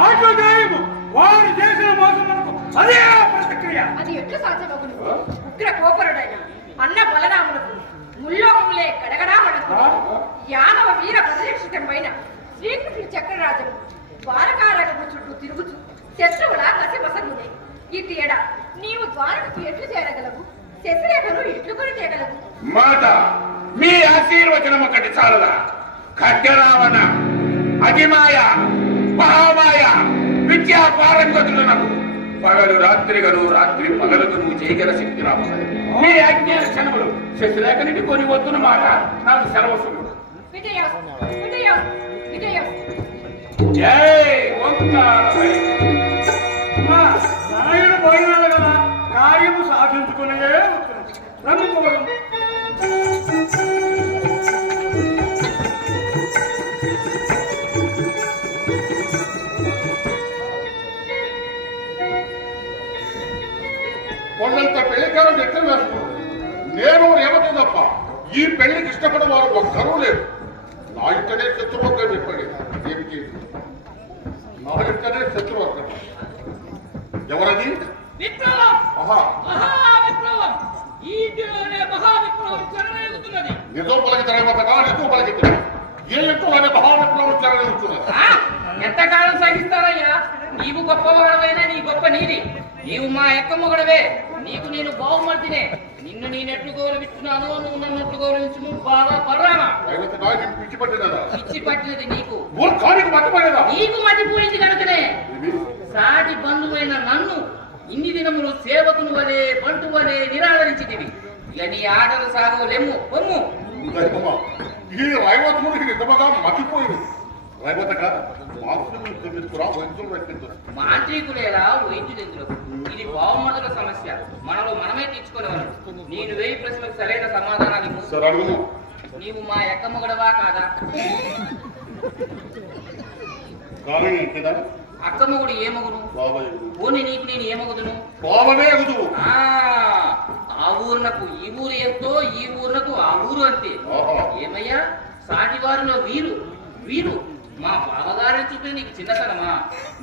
వారు చేసిన మోసములకు అదే ప్రతిక్రియ. అది ఎట్లు సాధ్యమగును? ఉగ్ర కోపరుడైన అన్న బలరాములకు ముల్లోకములే గడగడా మడకు యానవ వీర పరిరక్షితమైన శ్రీకృష్ణ చక్రరాజు ద్వారకారకము చుట్టూ తిరుగుతూ శత్రువుల కసిమసగునే ఈ తేడా నీవు ద్వారకకు ఎట్లు చేరగలవు? శశిరేఖను ఎట్లు కొని తేగలవు? మాట మీ ఆశీర్వచనం ఒకటి చాలదా? ఖడ్గరావణ అతిమాయ మహామాయ విద్యా పారంగతులకు పగలు రాత్రిగను రాత్రి పగలుగను చేయగల శక్తి రావాలి. మీ అజ్ఞాన క్షణములు శశిరేఖనికి కొని వద్దున మాట నాకు సెలవుసుడు. జై ఓంకారమై. నారాయణ పోయినాడు కదా, కార్యము సాధించుకునే రమ్మిపోవడం. కొండంత పెళ్లికాలం ఎక్కడ వేసుకున్నాడు. నేను ఏమవుతుంది తప్ప ఈ పెళ్లికి ఇష్టపడే వారు ఒక్కరూ లేరు. నా ఇంటనే శత్రువర్గం చెప్పండి. ఏమిటి నా ఇంటనే శత్రువర్గం? ఎవరది? విప్లవం. ఆహా, విప్లవం. ఈ ఇంటిలోనే మహావిప్లవం చెలరేగుతున్నది. నిజం పలికితే నిజం పలికితే ఏ ఇంట్లోనే మహావిప్లవం చెలరేగుతున్నది. ఎంతకాలం సహిస్తారయ్యా? నీవు గొప్పవాడవైనా నీ గొప్ప నీది. నీవు మా ఎక్క మొగడవే, నీకు నేను బావుమర్తినే. నిన్ను నేనెట్లు గౌరవిస్తున్నానో నువ్వు నన్నట్లు గౌరవించు. బాగా పర్రామా పిచ్చి పట్టినదా? పిచ్చి పట్టినది నీకు, మట్టిపోయినదా? నీకు మట్టిపోయింది కనుకనే సాటి బంధువైన నన్ను ఇన్ని దినములు సేవకును వలే బంటు వలే నిరాదరించితివి. ఇక నీ ఆటలు సాగలేము. పొమ్ము. ఈ రైవతముడికి నిజముగా మతిపోయింది. రైవతగా మాంత్రికులేరా వైద్యులెందులో? ఇది బావమతుల సమస్య, మనలో మనమే తీర్చుకోలేవను. నేను వేయి ప్రశ్నలకు సరైన సమాధానాలు. నీవు మా ఎక్క మొగడవా కాదా? అక్క మొగుడు ఏ మొగుడు? పోనీ నీకు నేను ఏ మొగుదును? ఆ ఊరునకు ఈ ఊరు ఎంతో, ఈ ఊరునకు ఆ ఊరు అంతే. ఏమయ్యా సాటివారిలో వీరు వీరు మా బావగారిని చూపే నీకు చిన్నతనమా,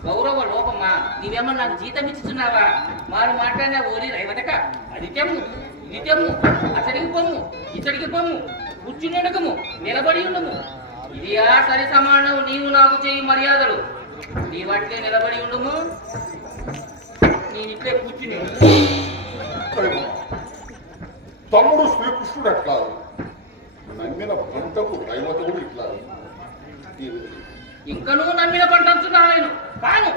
గౌరవ లోపమా? నీవేమో నాకు జీతం ఇచ్చుచున్నావా? వారు మాట్లాడినా ఓరి రైవతక అది తెమ్ము ఇది తెమ్ము, అతడికి పొమ్ము ఇతడికి పొమ్ము, కూర్చుండకము నిలబడి ఉండము. ఇది ఆ సరి సమానం. నీవు నాకు చేయి మర్యాదలు. నీవట్లే నిలబడి ఉండము, నేను ఇట్లే కూర్చుని. తమ్ముడు శ్రీకృష్ణుడు ఎట్లా నమ్మిన పంటకు రైవత కూడా ఇట్లా. ఇంకనూ నమ్మిన పంట అంటున్నాను నేను కాను.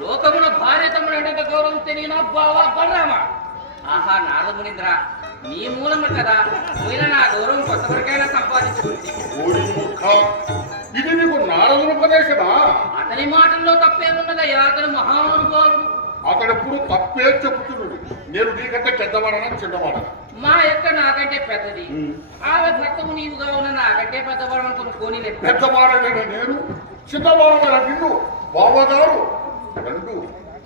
లోకమున భార్య తమ్ముడు అంటే గౌరవం తెలియనా బావా బలరామా? ఆహా నారదమునింద్ర, నీ మూలము కదా పోయిన నా గౌరవం కొంతవరకైనా సంపాదించుకుంది. ఇది నీకు నారదుపదేశమా? అతని మాటల్లో తప్పేమున్నదయ్యా? అతను మహానుభావుడు. అతడెప్పుడు తప్పే చెప్తున్నాడు. నేను నీకంటే పెద్దవాడనా చిన్నవాడనా? మా యొక్క నాకంటే పెద్దది. ఆమె భర్తము నీవుగా ఉన్న నాకంటే పెద్దవాడు అనుకుని పోనీలేదు. పెద్దవాడైన నేను చిన్నవాడమైన నిన్ను బావగారు రెండు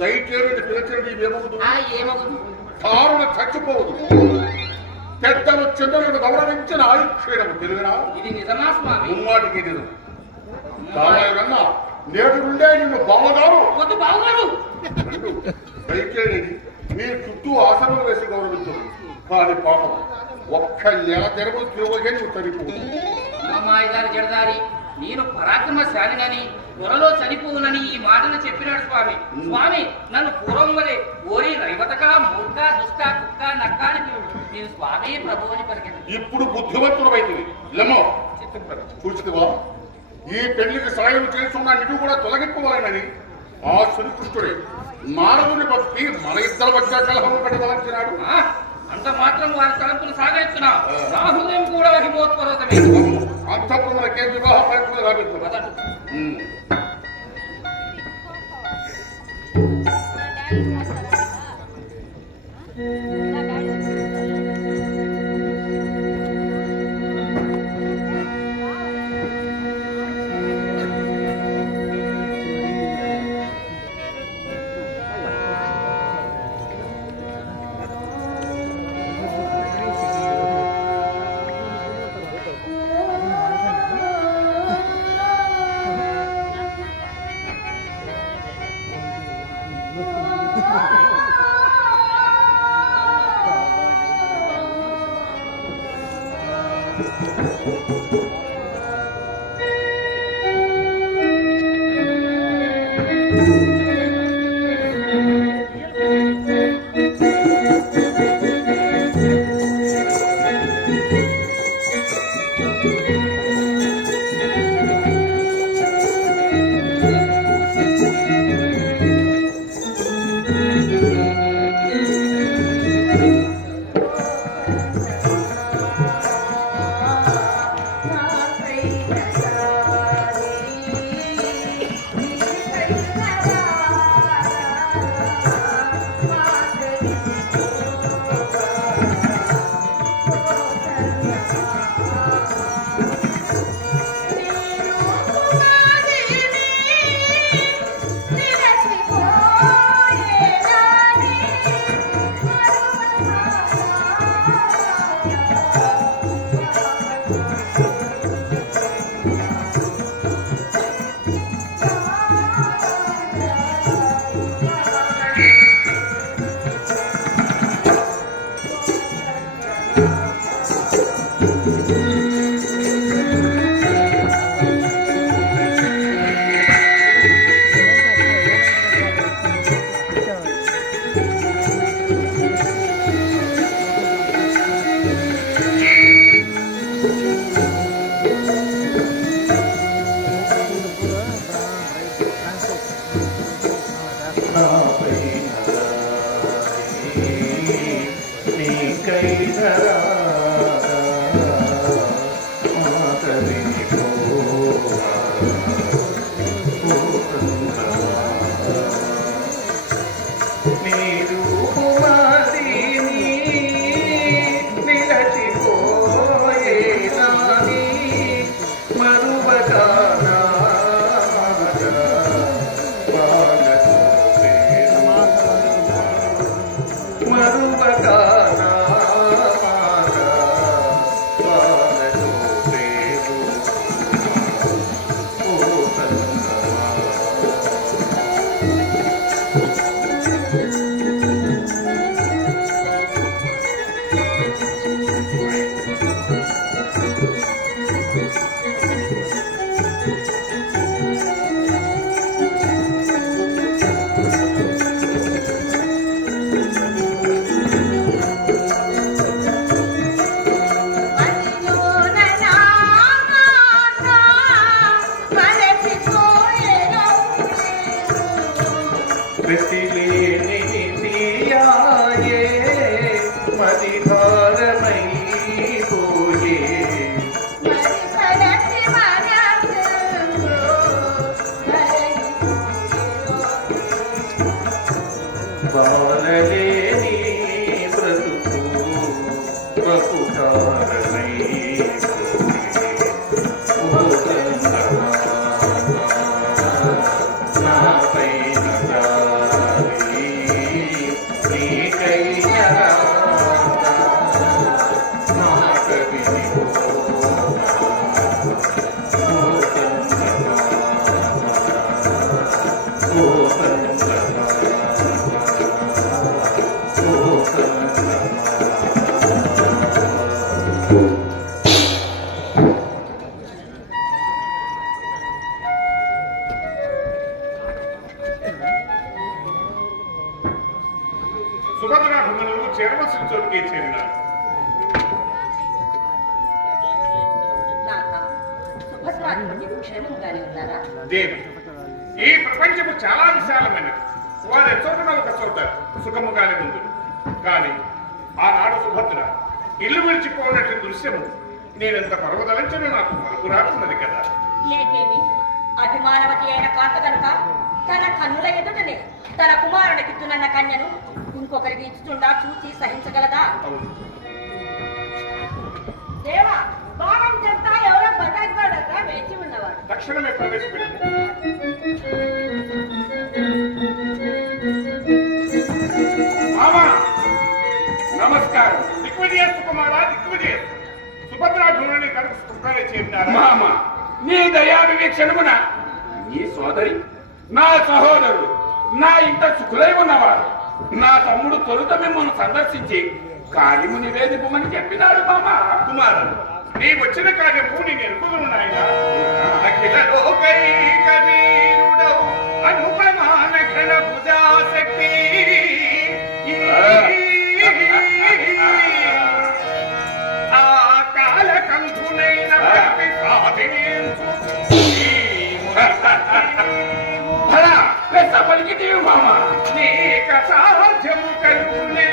దయచేరి పిలిచేది ఏమవుతుంది? ఏమవుతుంది? తారుణ చచ్చిపోవదు. పెద్దలు చిన్నలను గౌరవించిన ఆయుక్షేణము తెలివినా? ఇది నిజమా స్వామి? ముమ్మాటికి నిజం. కావాలన్నా నేటి నుండే నిన్ను బావగారు వద్దు బావగారు రెండు దయచేది నీ చుట్టూ ఆసనలు వేసి గౌరవించదు. కానీ పాపం ఒక్క తెరవు తిరుగుగే నువ్వు చనిపోవు. అమ్మాయి గారి జడదారి, నేను పరాక్రమశాలినని త్వరలో చనిపోవునని ఈ మాటలు చెప్పినాడు స్వామి. స్వామి నన్ను పూర్వం వలె ఓరి రైవతక మూర్ఖ దుష్ట కుక్క నక్క అని పిలుడు. నేను స్వామి ప్రభు అని పలికాను. ఇప్పుడు బుద్ధివంతుడు అయితే లెమ్మో చూచితివా? ఈ పెళ్లికి సాయం చేస్తున్న నిన్ను కూడా తొలగిపోవాలని ఆ శ్రీకృష్ణుడే నారదుని భక్తి మన ఇద్దరు మధ్య కలహం కట్టి వలంచినాడు. అంత మాత్రం వారి తలంపులు సాగెత్తున్నా నా హృదయం కూడా హిమోత్పర్వతమే. అంతప్పుడు మనకేం వివాహ ప్రయత్నం రాబోతున్నారు. దేవి ఈ ప్రపంచము చాలా విశాలమైనది. వారి చోటన ఒక చోట సుఖముగానే ఉంది. కానీ ఆనాడు సుభద్ర ఇల్లు విడిచిపోయినట్టు దృశ్యము నేనెంత పర్వదలంచను నాకు పలుకురాకున్నది కదా. లేకేమి అభిమానవతి అయిన కాంత కనుక తన కన్నుల ఎదుటనే తన కుమారునికిత్తునన్న కన్యను ఇంకొకరికి ఇచ్చుతుండా చూసి సహించగలదా? దేవా భావం చెప్తా ఎవరో బతాయిపడక వేచి ఉన్నవాడు తక్షణమే ప్రవేశపెట్టు. మామా నమస్కారం. దిగ్విజయస్తు కుమారా, దిగ్విజయస్తు. సుభద్రాధుని కనుక సుఖాలే చేరినారా? మామ, నీ దయా వివేక్షణమున నీ సోదరి నా సహోదరుడు నా ఇంట సుఖులై ఉన్నవారు. నా తమ్ముడు తొలుత మిమ్మల్ని సందర్శించి కార్యము నివేదిపమని చెప్పినాడు మామ. కుమార, నీ వచ్చిన కార్యము నేను ఎరుగుదును నాయన. అఖిల లోకైక వీరుడవు అనుపమాన ఘన భుజాశక్తి ఆ కాల కంఠునైన భక్తి సాధించు పలికితేవి మామ. నీక సాధ్యము కలుగునే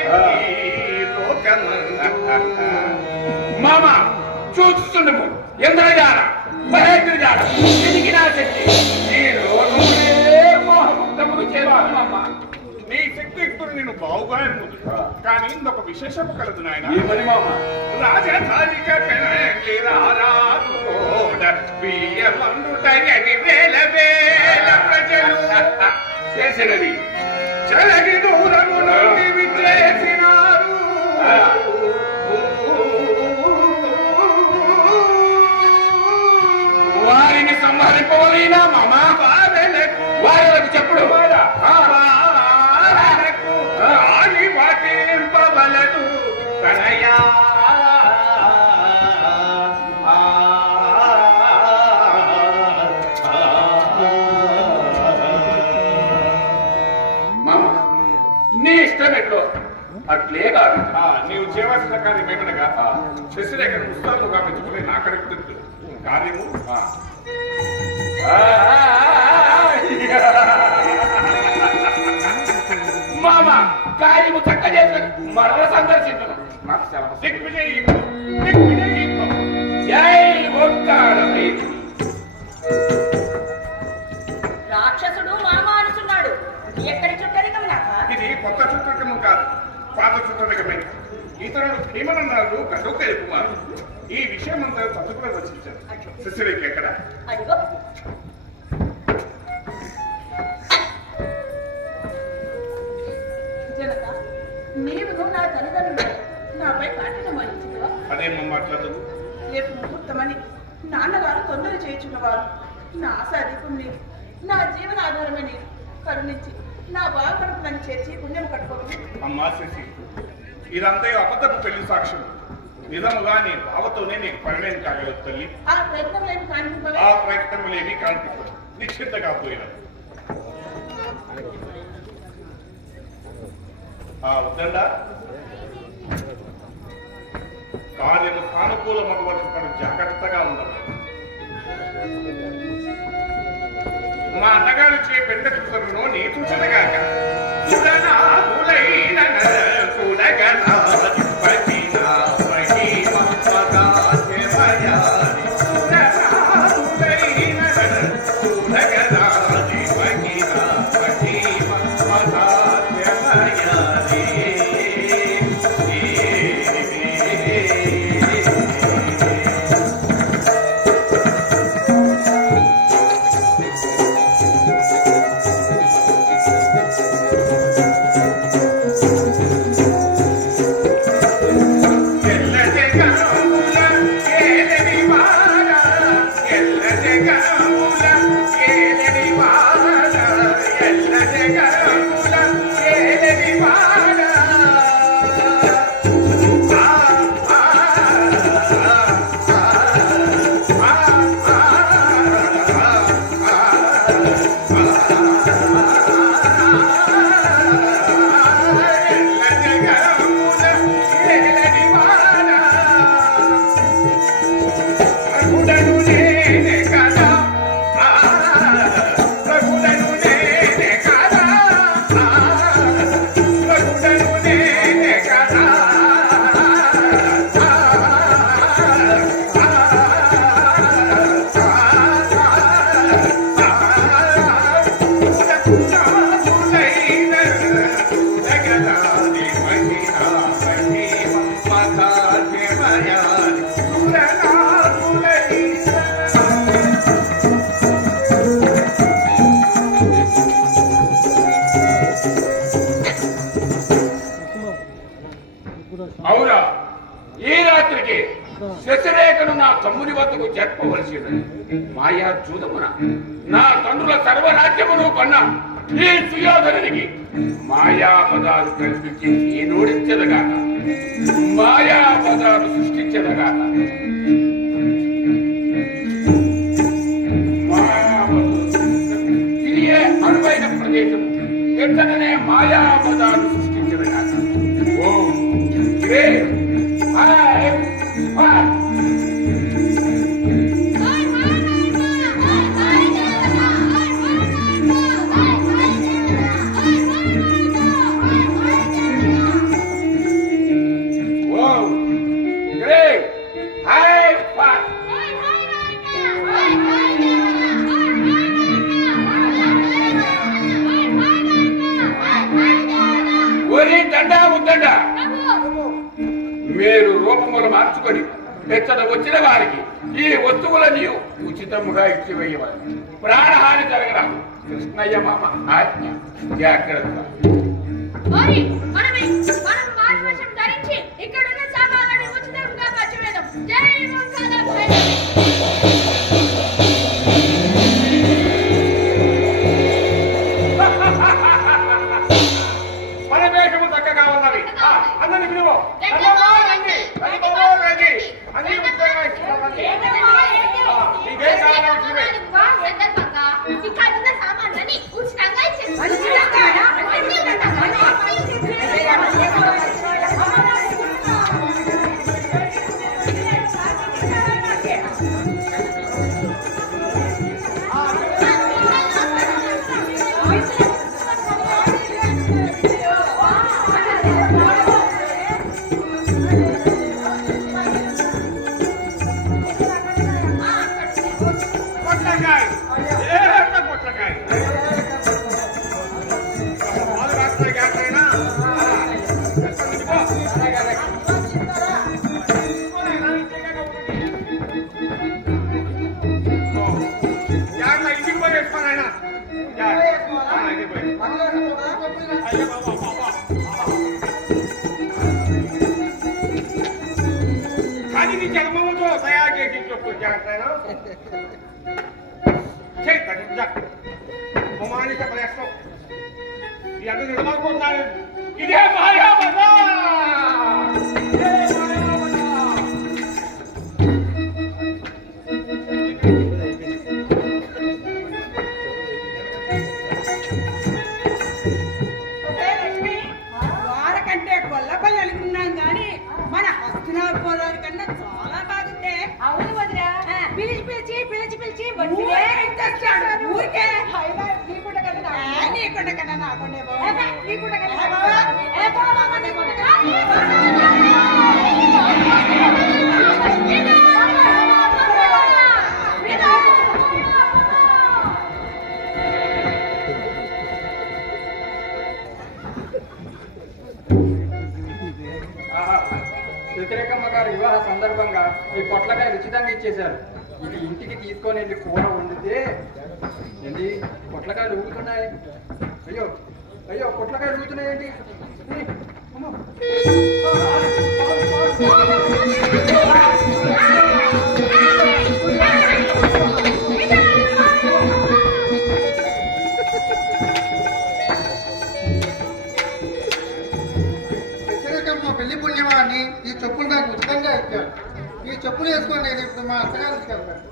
మామ చూస్తుండము ఎంద్రజాల మహేంద్రజాల ఎదిగినా శక్తి నీ లోకమునే మోహముక్తములు చేయాలి మామ. నీ శక్తియుక్తులు నేను బావుగానే ముందు కానీ ఇంకొక విశేషము కలదు నాయన. ఏమని మామ? రాజధానిక పెనకి రారాజుకోడ బియ్యమందుటని వేల వేల ప్రజలు చేసినది చలగి దూరము నుండి విచ్చేసినారు. వారిని సంహరింపవలైనా మామ. వారికి చెప్పుడు అని వాటింపవలదు తనయా. మామ నీ ఇష్టం ఎట్లో అట్లే కాదు. నీవు చేయవలసిన కార్యం ఏమనగా శశిరేఖను ఉత్సాహముగా పెంచుకుని నాకడకు తిరుగుతుంది కార్యము. మామ కార్యము చక్క చేసుకుని మరల సందర్శించను. నాకు సెలవు. దిగ్విజయీభవ, దిగ్విజయీభవ. జై ఓంకార భైరవి. రాక్షసుడు మామ అనుచున్నాడు. ఎక్కడి చుట్టరికం నాక? ఇది కొత్త చుట్టరికము కాదు, పాత చుట్టరికమే. ఇతరులు భీమనన్నారు కడుకరి కుమారు. ఈ విషయం అంతా చదువుకుని రచించారు. శశిరేఖ ఎక్కడ? అదిగో జనక, నీవును నా తల్లిదండ్రులు నాపై కాటినం వహించుగా. అదేమో మాట్లాడదు. రేపు ముహూర్తమని నాన్నగారు తొందర చేయించున్నవారు. నా ఆశాదీపం నీవు, నా జీవనాధారమే నీవు. కరుణించి నా బావకడుపు నన్ను చేర్చి పుణ్యం కట్టుకోవాలి. అమ్మా శశి, ఇదంతా అబద్ధపు పెళ్లి సాక్ష్యం. నిజముగా నీ బావతోనే నీకు పరిణయం కాగలదు తల్లి. ఆ ప్రయత్నములేమి కానివ్వవే. ఆ ప్రయత్నములేమీ కాంతించదు. నిశ్చింతగా పోయిన వద్దండా కార్యము సానుకూలమగు వరకు జాగ్రత్తగా ఉండదు. మా అన్నగారు చే పెద్ద చూసరును నీ చూసనగాక ఇప్పటికే శశిరేఖను నా తమ్ముని వద్దకు జరపవలసినది. మాయా చూదమున నా తండ్రుల సర్వరాజ్యమును కొన్నా ఈ సుయోధనునికి మాయా పదాలు కల్పించి నేనోడించదగాక, మాయా పదాలు సృష్టించదగాక. ఇదే అనువైన ప్రదేశం. వెంటనే మాయా పదాలు సృష్టించదగాక. ఓ గ్రేట్ మీరు రూపములు మార్చుకొని ఎచ్చట వచ్చిన వారికి ఈ వస్తువులని ఉచితముగా ఇచ్చివేయవాలి. ప్రాణహాని జరగరాదు. కృష్ణయ్య మామ ఆజ్ఞ. జాగ్రత్త. పరమేశము చక్కగా ఉన్నది. అందరిని పిలువు. అది నీ చర్మముతో తయారు చేసి చెప్పు. అవమానిత ప్రయత్నం ఈ అందరూ నిలబడుకుంటున్నారు. ఇదే మాయావదా. వారకంటే కొల్లపల్లి అనుకున్నాం కానీ మన హస్తినాపురం కన్నా చాలా బాగుంది. అవును వదిరా. పిలిచి పిలిచి పిలిచి పిలిచి ఊరికే నీకుండ కన్నా నాకుండే నీకుండ వ్యతిరేకమ్మ గారి వివాహ సందర్భంగా ఈ పొట్లకాయ ఉచితంగా ఇచ్చేశారు. ఇది ఇంటికి తీసుకొని వెళ్ళి కూర వండితే ఏంటి పొట్లకాయలు ఊగుతున్నాయి. అయ్యో అయ్యో పొట్లకాయలు ఊగుతున్నాయేంటి? పెళ్లి పుణ్యమాన్ని ఈ చెప్పులు నాకు ఉచితంగా ఇచ్చారు. ఈ చెప్పులు వేసుకొని నేను ఇప్పుడు మా అత్తగారికి వెళ్తాను.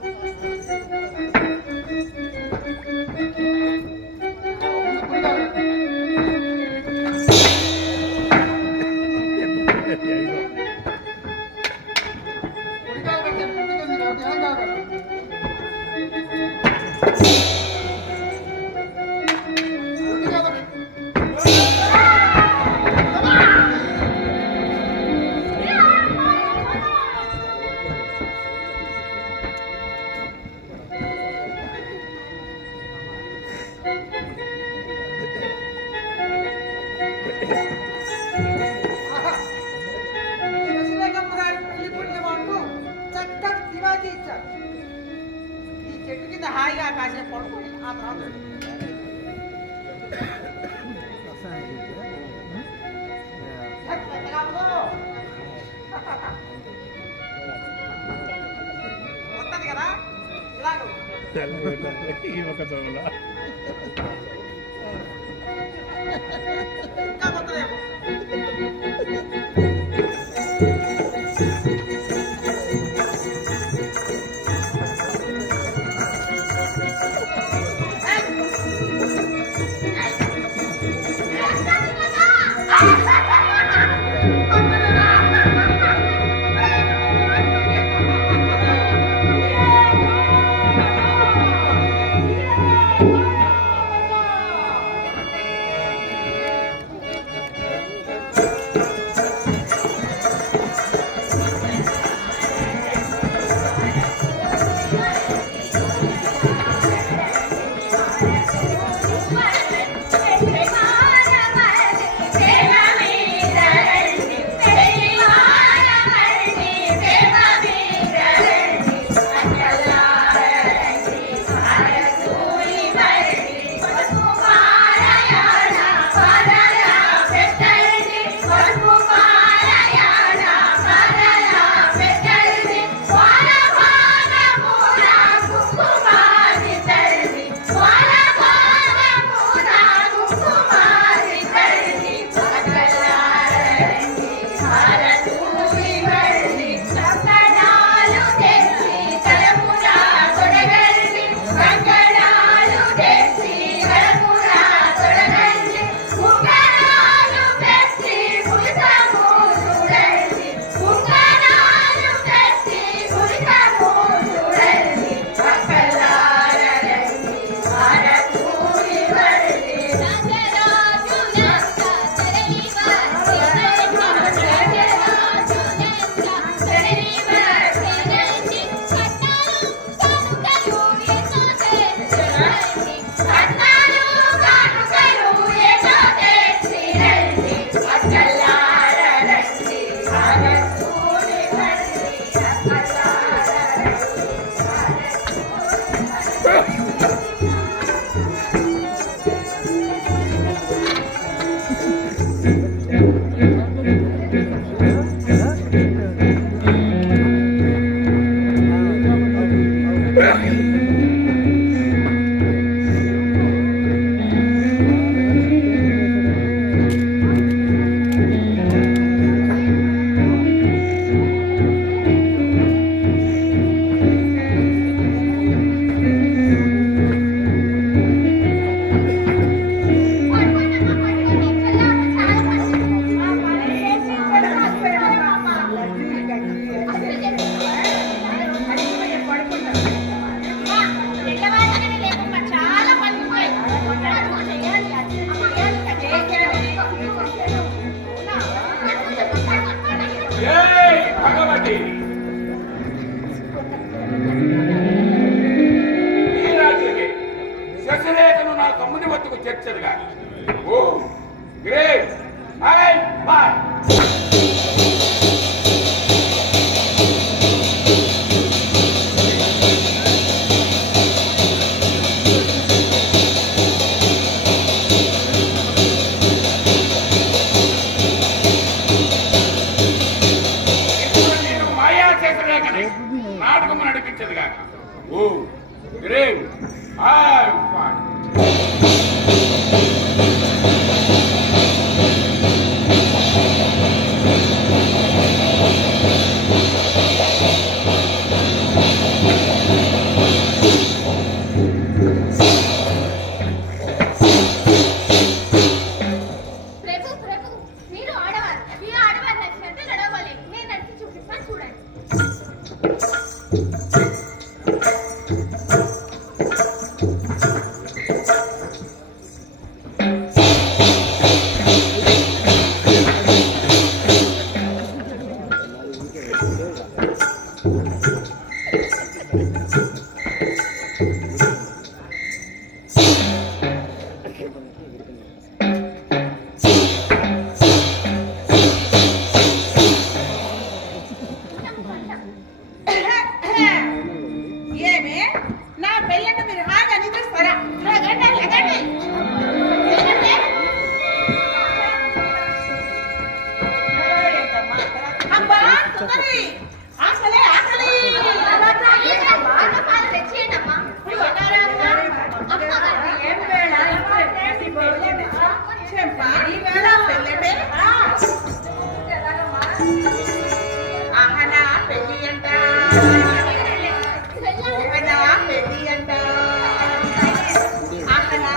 ఈ చెట్టు కింద హాయిగా కాసేపు పడుకొని ఆ తర్వాత ఈ ఒక చదువులా Oh, great. ఈవేళ పెళ్ళటే ఆహనా పెళ్ళి అంట ఓహనా పెళ్ళి అంట ఆహనా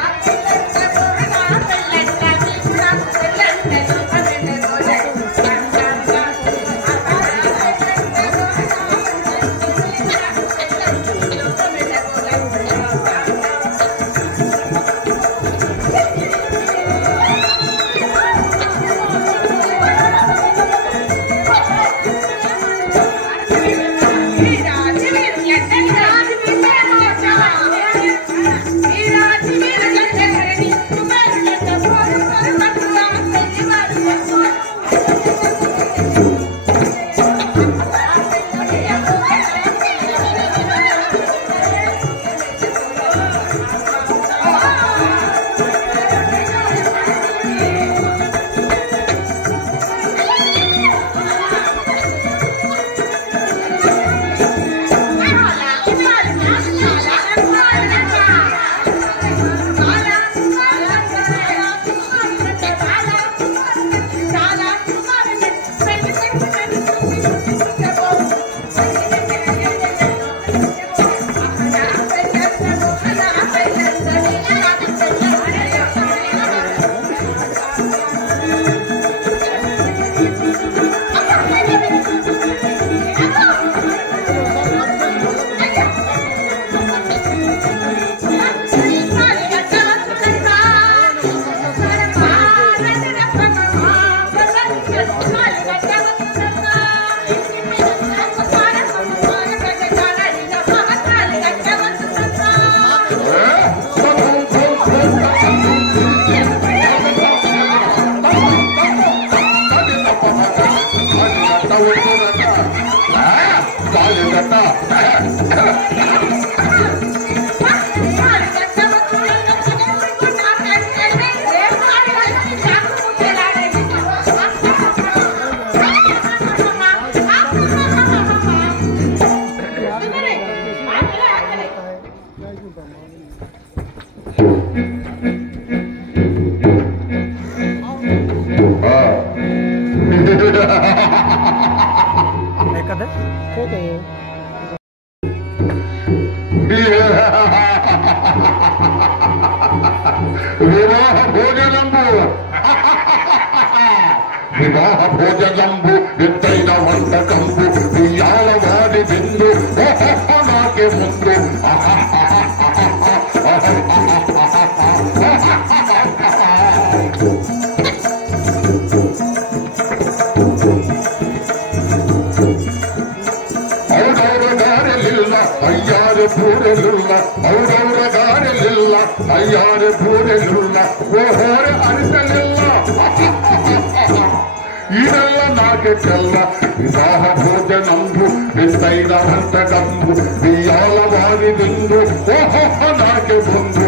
వివాహ భోజనంబు ఎత్తైన వంటకంబు ఇయాల వాడి బిందు నాకే ముందు అయ్యారు పూరెలుల్ల ఔరౌర గారెలిల్ల అయ్యారు పూరెలుల్ల ఓహోర అరిసెలిల్ల ఈడల్ల నాకే తెల్ల వివాహ భోజనంబు వింతైన వంటకంబు బియ్యాల వారి బిందు ఓహోహ నాకే ముందు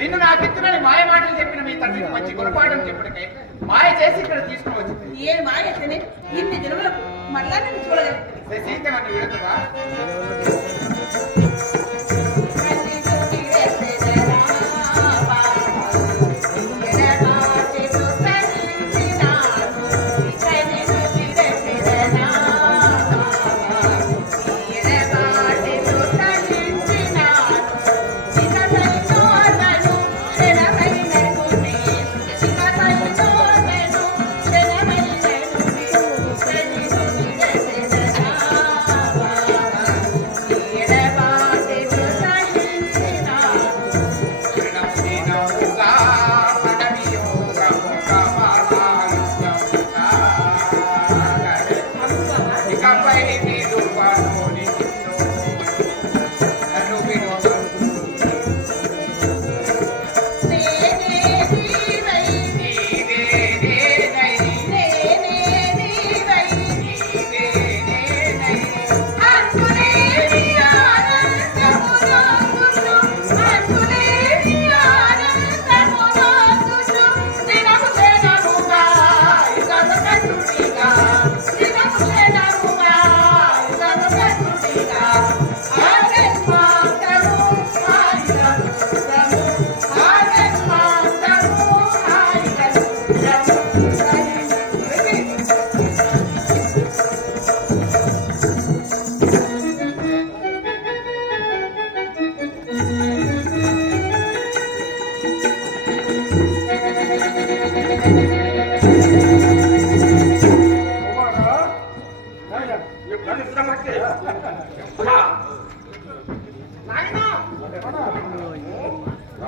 నిన్ను నాకెత్తునని మాయ మాటలు చెప్పిన మీ తండ్రికి మంచి గుణపాఠం చెప్పుడికై మాయ చేసి ఇక్కడ తీసుకుని వచ్చింది. ఏ మాయ ఇన్ని జన్మలకు మళ్ళా నేను శశిక నన్ను ఏడుతుందా?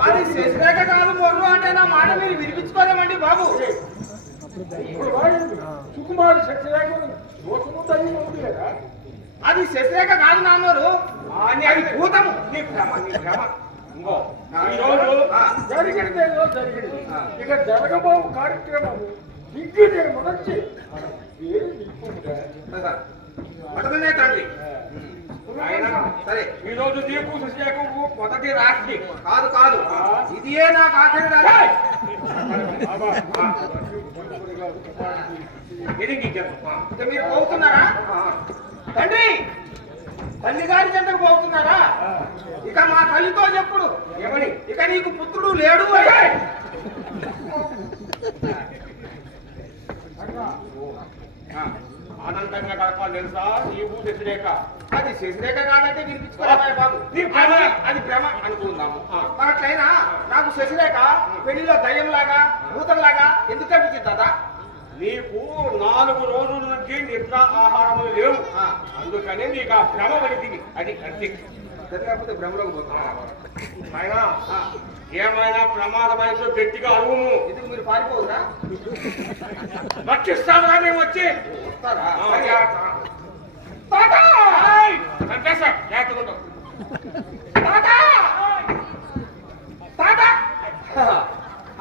అది శశిరేఖ కాదు మొర్రు అంటే నా మాట మీరు వినిపించుకోలేమండి బాబు. సుకుమారి శశిరేఖ దోషము తల్లి ఉంది కదా, అది శశిరేఖ కాదు నాన్నోరు, అది భూతము. నీ భ్రమ, నీ భ్రమ. ఇంకో ఈరోజు జరిగినది ఏదో జరిగింది, ఇక జరగబో కార్యక్రమము దిగ్విజయం మొదటి పట్టదనే తండ్రి. సరే, ఈ రోజు దీపు శశిరేఖకు మొదటి రాత్రి కాదు కాదు, ఇదియే నాకు ఆఖరి రాత్రి. ఇది ఇక మీరు పోతున్నారా తండ్రి? తల్లి గారి చెంతకు పోతున్నారా? ఇక మా తల్లితో చెప్పుడు ఏమని, ఇక నీకు పుత్రుడు లేడు అని. ఆనందంగా గడపాలి తెలుసా నీవు శశిరేఖ. అది శశిరేఖ కాదంటే వినిపించుకోవాలి బాబు. నీ భ్రమ. అది భ్రమ అనుకుందాము. మనట్లయినా నాకు శశిరేఖ పెళ్లిలో దయ్యంలాగా భూతంలాగా ఎందుకు కనిపించింది దాదా? నీకు 4 రోజుల నుంచి నిద్ర ఆహారములు లేవు, అందుకనే నీకు ఆ భ్రమ పడింది. అది అంతే. లేకపోతే భ్రమలోకి పోతున్నా. అయినా ఏమైనా ప్రమాదమైతే గట్టిగా అడుగుము. ఎందుకు మీరు పారిపోదురా? రక్షిస్తాను మేము వచ్చి వస్తారా?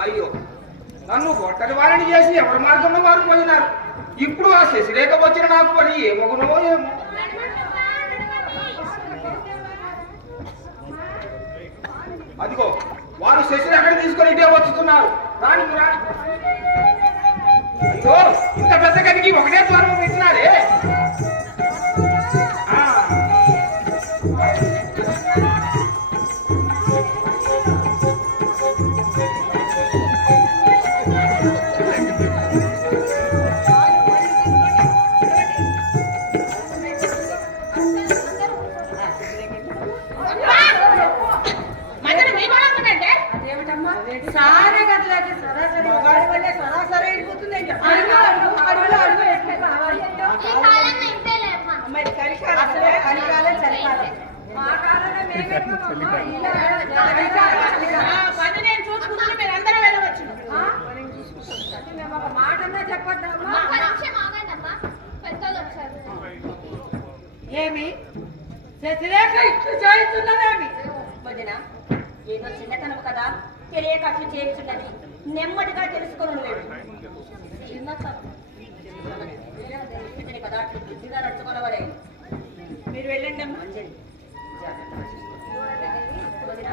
అయ్యో, నన్ను ఒట్టరి వారిని చేసి ఎవరి మార్గంలో వారు పోయినారు. ఇప్పుడు ఆ శశిరేఖ వచ్చిన నాకు పని ఏ మొగునో ఏమో. అదిగో వారు శశిరేఖని తీసుకొని ఇటే వచ్చుతున్నారు. రాని రాని. అయ్యో, ఇంత పెద్ద గదికి ఒకటే ద్వారం పెట్టినారే. సారే గట్లకి సరాసరి మగాడి వల్లే సరాసరి వెళ్ళిపోతుంది. అడుగు అడుగు అడుగులో అడుగు ఎట్లా కావాలి అమ్మాయి కలికాలం కలికాలం చలికాలం మా కాలంలో పని నేను చూసుకుంటే మీరు అందరూ వెళ్ళవచ్చు. మేము ఒక మాట అన్నా చెప్పొద్దామా? ఏమి శశిరేఖ ఇట్లు చేస్తున్నదేమి? వదినా, ఏదో చిన్నతనం కదా, తెలియక అట్లు చేస్తున్నది. నెమ్మదిగా తెలుసుకొని లేదు కదా, అట్లు బుద్ధిగా నడుచుకోవాలి. మీరు వెళ్ళండి అమ్మా. వదినా,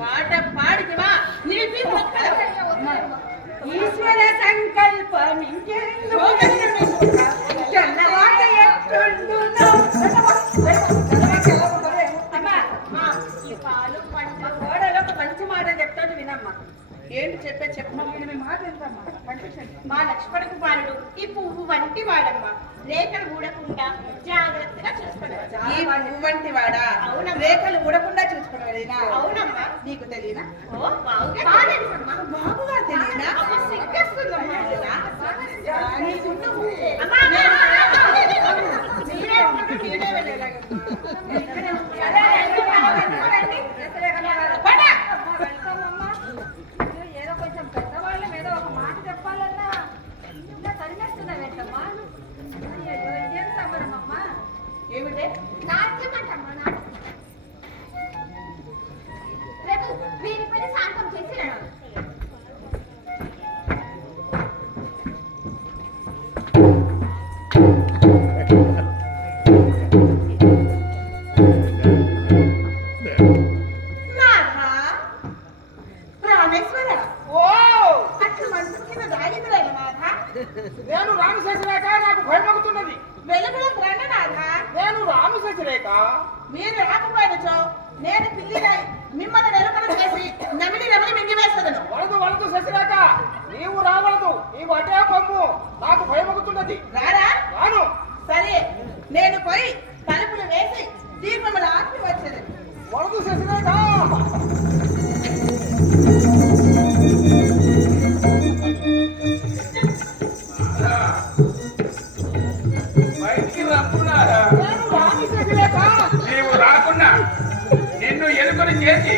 పాట పాడికివా నీ ఏంటి చెప్పే చెప్పు. మీ మాట మా లక్ష్మణ కుమారుడు ఈ పువ్వు వంటి వాడమ్మా. రేఖలు ఊడకుండా జాగ్రత్తగా చూసుకున్నాడు. ఈ పువ్వు వంటి వాడా? అవునమ్మా. రేఖలు ఊడకుండా చూసుకున్నాడేనా? అవునమ్మా. నీకు తెలియనా? ఓ బాగుగా తెలుసమ్మా. బాగుగా తెలియనా? సిగ్గేస్తుందమ్మా. ఏదో కొంచెం పెద్దవాళ్ళం ఏదో ఒక మాట చెప్పాలన్నా ఇంకా తరిమేస్తున్నావేంటమ్మా? ఇదేం సంబరమమ్మా? ఏమిటే? నాట్యం అంటమ్మా, నాట్యం. రేపు వీరి పని శాంతం చేసి రండి. నేను రామశశిరేఖ, నాకు భయమగుతున్నది. వెలుగులో రండి నాథ. నేను రామశశిరేఖ. మీరు రాకపోయినచో నేను పిల్లినై మిమ్మల్ని నిలకడ చేసి నమిలి నమిలి మింగివేస్తాను. వలదు శశిరేఖ, నీవు రావలదు. నీవు అటే పొమ్ము, నాకు భయమగుతున్నది. రారా? రాను. సరే, నేను పోయి తలుపులు వేసి దీపములు ఆపి వచ్చేది. వలదు శశిరేఖ. బయటికి రప్పున్నారా? నీవు రాకున్నా నిన్ను ఎలుకలు చేసి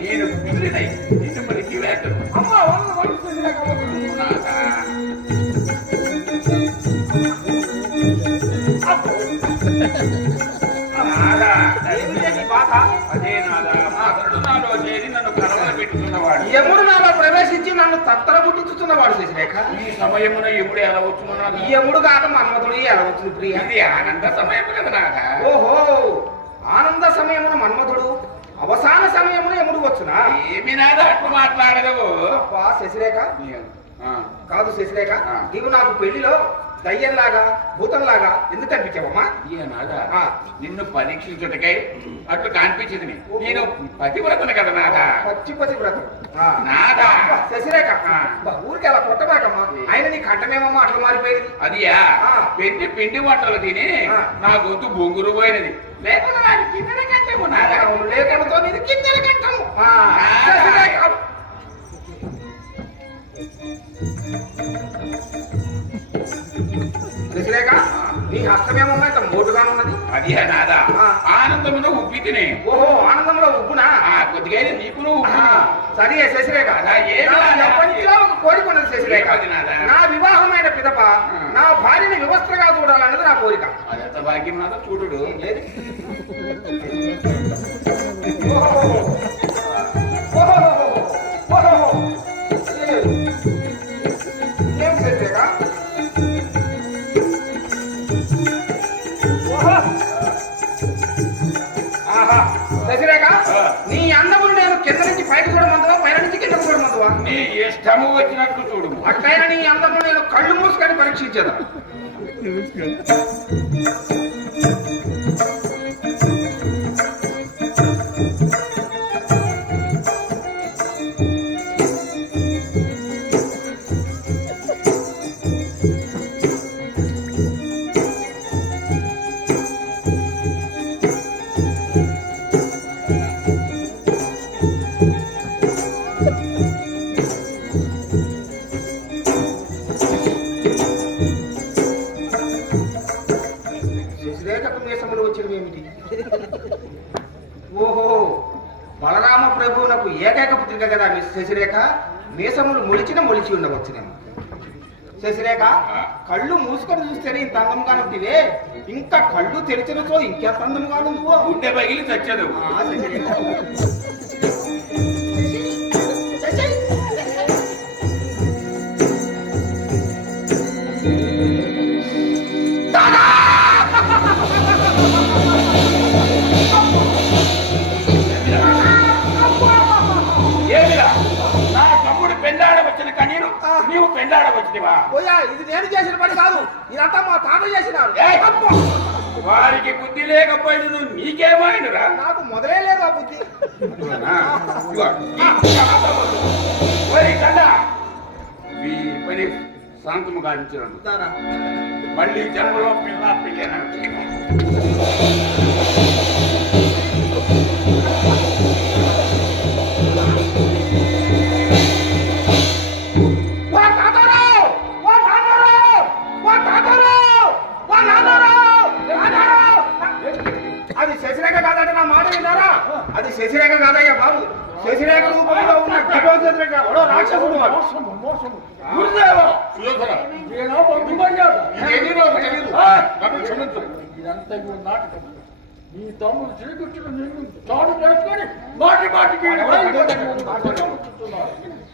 నేను పిల్లినై నిన్ను పలికి వేతను. అమ్మా వలదు శశిరేఖ. అదే నాదా, మా అతడు నాలో చేరి నన్ను కలవల పెట్టుకున్నవాడు. యముడు నాలో ప్రవేశించి నన్ను తత్తర పుట్టించుతున్నవాడు శశిరేఖ. ఈ సమయమున ఎప్పుడు ఎలా వచ్చున్నాడు? యముడు కాక మన్మధుడు ఎలా వచ్చింది ప్రియ? ఇది ఆనంద సమయం కదా నాదా. ఓహో, ఆనంద సమయమున మన్మధుడు, అవసాన సమయమున యముడు వచ్చునా? ఏమి నాదా అట్లా మాట్లాడదు? అబ్బా శశిరేఖ, కాదు శశిరేఖ, నీవు నాకు పెళ్లిలో దయ్యంలాగా భూతంలాగా ఎందుకు కనిపించావమ్మా? నిన్ను పరీక్షించుటకై అట్లు కనిపించింది. నేను పతివ్రతను కదా నాదా. పచ్చి వ్రతం నాదా. శశిరేఖ, ఊరికి అలా కొట్టబాకమ్మా. ఆయన నీ కంటమేమమ్మా అట్లా మారిపోయింది. అదియా పిండి వంటలు తిని నా గొంతు బొంగురు పోయినది. లేకుండా నాకు కిందల కంటము నాదా. లేకుండా నీది కిందల కంటము. శశిరేఖ, నీ హస్తమేమమ్మా ఇంత మోటుగా ఉన్నది? అది నాదా ఆనందములో ఉబ్బి తినే. ఓహో, ఆనందంలో ఉబ్బునా? కొద్దిగా నీకును సరే శశిరేఖ, ఎప్పటికీ ఒక కోరిక ఉన్నది శశిరేఖ. నా వివాహమైన పిదప నా భార్యని వివస్త్రగా చూడాలన్నది నా కోరిక. అదంత భాగ్యం నాదా చూడు. ఏం శశిరేఖ? శశిరేఖ, నీ అందములు నేను కింద నుంచి పైకి చూడమందువా, పైన నుంచి కింద చూడమందువా? నీ ఇష్టము వచ్చినట్టు చూడు. అట్లయినా నీ అందములు నేను కళ్ళు మూసుకొని పరీక్షించేదా. ఓహో, బలరామ ప్రభువునకు ఏకైక పుత్రిక కదా శశిరేఖ. మీసములు మొలిచి ఉండవచ్చునేమో. శశిరేఖ, కళ్ళు మూసుకొని చూస్తేనే ఇంత అందంగా ఉంటివే, ఇంకా కళ్ళు తెరిచినతో ఇంకెంత అందంగా నువ్వు. గుండె పగిలి చచ్చదు. నా తమ్ముడు పెండాడ వచ్చిన కనీను నీవు పెండాడ వచ్చినవా? ఇది నేను చేసిన పని కాదు, ఇదంతా మా తాత చేసినారు. వారికి బుద్ధి లేకపోయిన నీకేమైనరా? నాకు మొదలే లేదు ఆ బుద్ధి. కని శాంతము గావించినాను. మళ్ళీ జన్మలో పిల్ల పిల్లనంటే అది శశిరేఖ కాదంటే నా మాట విన్నారా? అది శశిరేఖ కాదయ్యా బాబు. శశిరేఖ రూపంలో ఉన్న ఘటోత్కచ రాక్షసుడు ఇదంతా నాటకం. నీ తమ్ముడు శ్రీకృష్ణుడు నిన్ను తాడు చేసుకొని మాటి మాటికి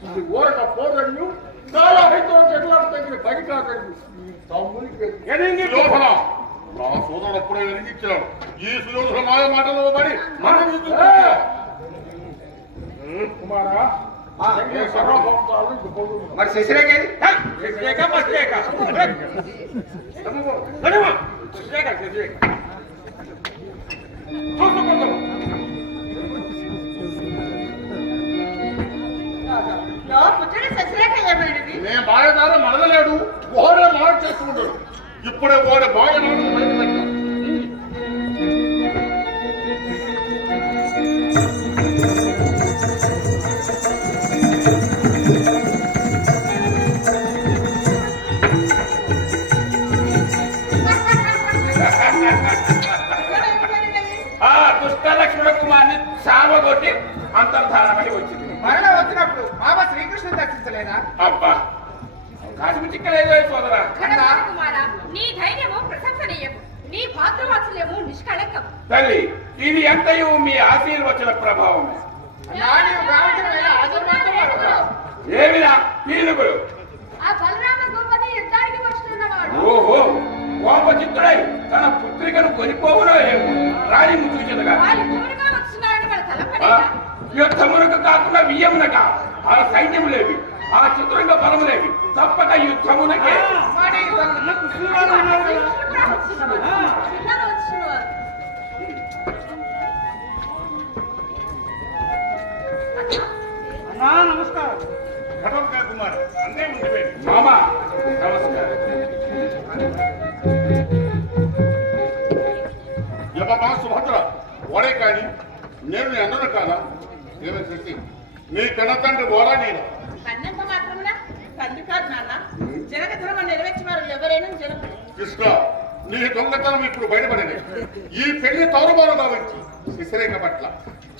ఇది ఊరక పోరడు చాలా హైతో చెట్లకు తగిన పని కాకండి. ఈ తమ్ముడికి లోపల నా సోదరుడు అప్పుడే వెలిగించాడు. ఈ సుయోధన మాయ మాటలో పడి మనం కుమారా మరి శశిరేఖ నేను బాయదారా మరదలేడు. ఓడే మాయ చేసుకుంటాడు. ఇప్పుడే ఓడే బాయ బయట దుష్ట లక్ష్మణ కుమార్ని సావగొట్టి అంతర్ధానమై వచ్చింది. మరణ వచ్చినప్పుడు బాబా శ్రీకృష్ణుని దర్శించలేదా? అబ్బా కాశీ చిక్కలేదో సోదరా. కుమార నీ ధైర్యము ప్రశంసనీయము, నీ భాద్రవాత్సల్యము నిష్కళంకం. తల్లి ఇది ఎంతయు మీ ఆశీర్వచన ప్రభావమే. ఏమినా పీలుగులు? ఆ బలరామ గోపతి యుద్ధానికి వస్తున్నవాడు. ఓహో కోపచిత్తుడై తన పుత్రికను కొనిపోవునో ఏమో రాణి ముద్దు చెదగా యుద్ధమునకు కాకుండా వియ్యమునక ఆ సైన్యం లేవి, ఆ చిత్రంగా బలము లేవి, తప్పక యుద్ధమునకే. నమస్కారం ఘటోత్కచ కుమార్. అందే ముందు మామా నమస్కారం. యమమా సుభద్ర ఓడే కాని నేను అన్నను కాదా? ఏమే శశి నీ కన్న తండ్రి ఓడా నేను కన్నంత మాత్రమున తండ్రి కాదు నాన్న. జనకధర్మం నెరవేర్చిన వారు ఎవరైనా జనకు. కృష్ణ నీ దొంగతనం ఇప్పుడు బయటపడింది. ఈ పెళ్లి తౌరుమారుగా వచ్చి శశిరేఖ పట్ల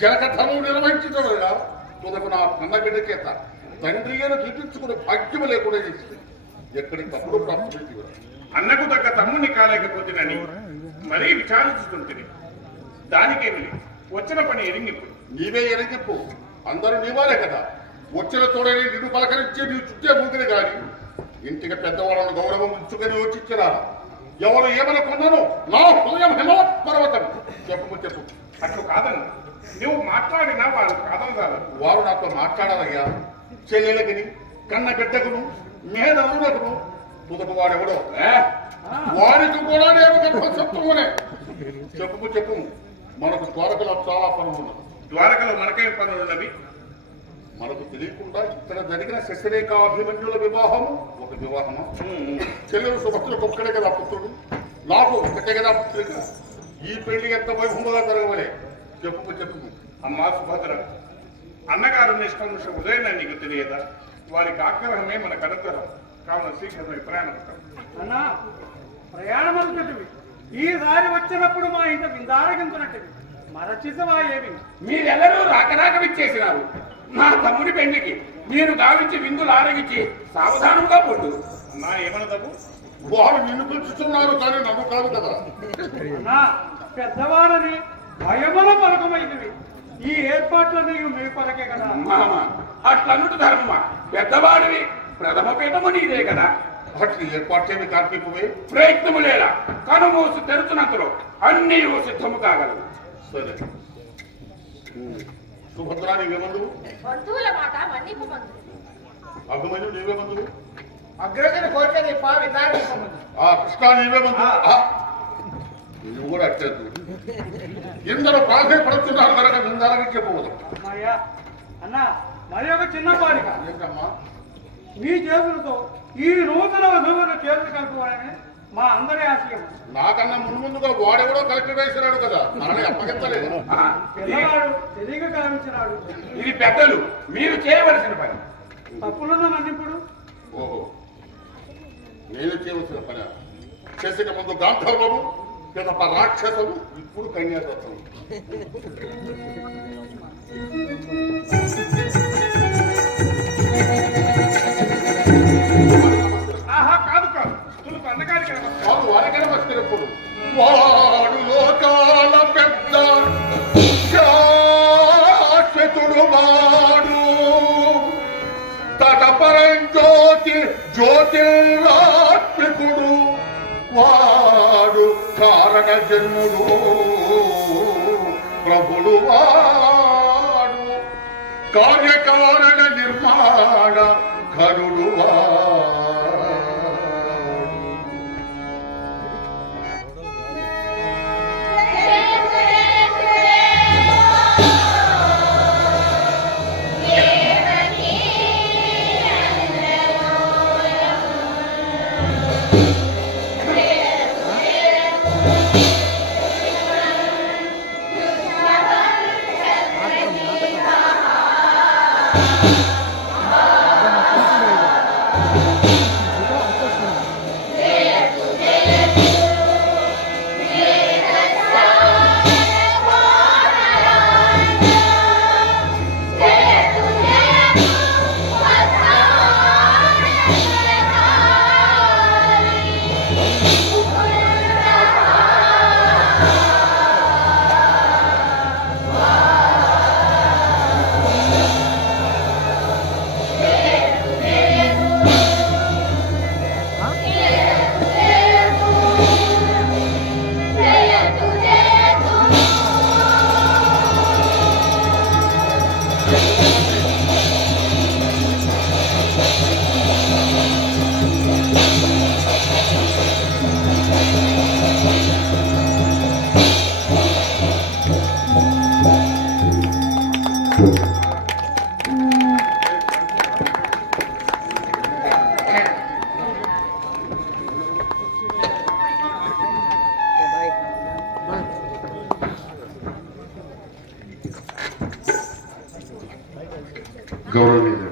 జనక ధర్మం నిర్వహించగా తుదకు నా కన్న బిడ్డ చేత తండ్రి అని చూపించుకునే భాగ్యము లేకుండా చేసింది. ఎక్కడికప్పుడు ప్రాప్తి అన్నకు తగ్గ తమ్ముని కాలేకపోతేనని మరీ విచారించుతుంటుంది. దానికేమి వచ్చిన పని ఎరింగిప్పుడు నీవే ఎరిగిప్పు. అందరూ నీవాలే కదా. వచ్చిన తోడని నిన్ను పలకరించి నీ చుట్టే మూకిని కాని ఇంటికి పెద్దవాళ్ళను గౌరవం ఉంచుకొని వచ్చిచ్చిరా. ఎవరు ఏమనుకున్నానో నా హృదయం హిమవత్ పర్వతం. చెప్పు చెప్పు. అట్లు కాదను నువ్వు మాట్లాడినా వారు కాదని కాదు. వారు నాతో మాట్లాడాలయ్యా. చెల్లెలకిని కన్న బిడ్డకును మేనలునకును తుదకు వాడెవడో వారికి కూడా నేను గర్భసత్వమునే. చెప్పు మనకు ద్వారకలో చాలా పనులు ఉన్నది. ద్వారకలో మనకేం పనులున్నవి? మనకు తెలియకుండా ఇక్కడ జరిగిన శశిరేఖాభిమన్యుల వివాహము ఒక వివాహము. చెల్లెలు సుభద్రకు ఒక్కడే కదా పుత్రుడు, నాకు ఒకటే కదా పుత్రిక. ఈ పెళ్లి ఎంత వైభవంగా జరగవలే. చెప్పు. అమ్మా సుభద్ర, అన్నగారు నిష్కర్ష ఉదయం నీకు తెలియదా? వారికి ఆగ్రహమే మనకు అనుగ్రహం. కావున శీఘ్రమే ప్రయాణం. అన్నా ప్రయాణం అనుకుంటువి ఈసారి వచ్చినప్పుడు మా ఇంట విందారగించున్నట్టువి మరచిసవా ఏమి? మీరెల్లరూ రాకరాక విచ్చేసినారు. నా తమ్ముడి పెళ్లికి మీరు గావించి విందులు ఆరగించి సావధానంగా పొట్టు. నా ఏమనదవు? వారు నిన్ను పిలుచుతున్నారు కానీ నన్ను కాదు కదా. అన్నా పెద్దవారని భయముల పలకమైనవి. ఈ ఏర్పాట్లన్నీ మీ పలకే కదా. మామ అట్లన్నుట ధర్మమా? పెద్దవాడివి, ప్రథమ పీఠము నీదే కదా. అట్లు ఏర్పాట్లేమి కార్తీపువే. ప్రయత్నము లేదా కనుమూసి తెరుచునంతలో అన్ని సిద్ధము కాగలవు. సరే సుభద్ర నీవేమందు? బంధువుల మాట మన్నిపు బంధు. అభిమన్యు నీవేమందు? అగ్రజన కోరికది విధానం. ఆ కృష్ణ నీవేమందు? నువ్వు కూడా అట్టేది. ఎందరో ప్రాధాన్యపడుతున్నారు కనుక నిందాలని చెప్పవద్దు. అన్నా మరి ఒక చిన్న కోరిక. ఏంటమ్మా? మీ చేతులతో ఈ నూతన వధువును చేతులు కలుపుకోవాలని మా అందరి ఆశయం. నాకన్నా ముందుగా వాడెవడో కలెక్టర్ వేసినాడు కదా, మనల్ని అప్పగించలేదు. పిల్లవాడు తెలియక కావించినాడు. ఇది పెద్దలు మీరు చేయవలసిన పని. తప్పులున్న మన్నిప్పుడు ఓహో, నేను చేయవలసిన పని. చేసిన ముందు గాంధర్వము, పిదప రాక్షసము, ఇప్పుడు కన్యాదత్తము. ఆహా, కాదు కాదు, తులుపు అన్నగారికి వాడు వారికైనా వచ్చినప్పుడు వాడు లోకాల పెద్ద శాశ్వతుడు వాడు, తటపరంజ్యోతి జ్యోతిర్లాత్మికుడు వాడు, కారణ జన్ముడు ప్రభుడు వాడు, కార్యకారణ నిర్మాణ ఘనుడు వాడు. గౌరవనీయులు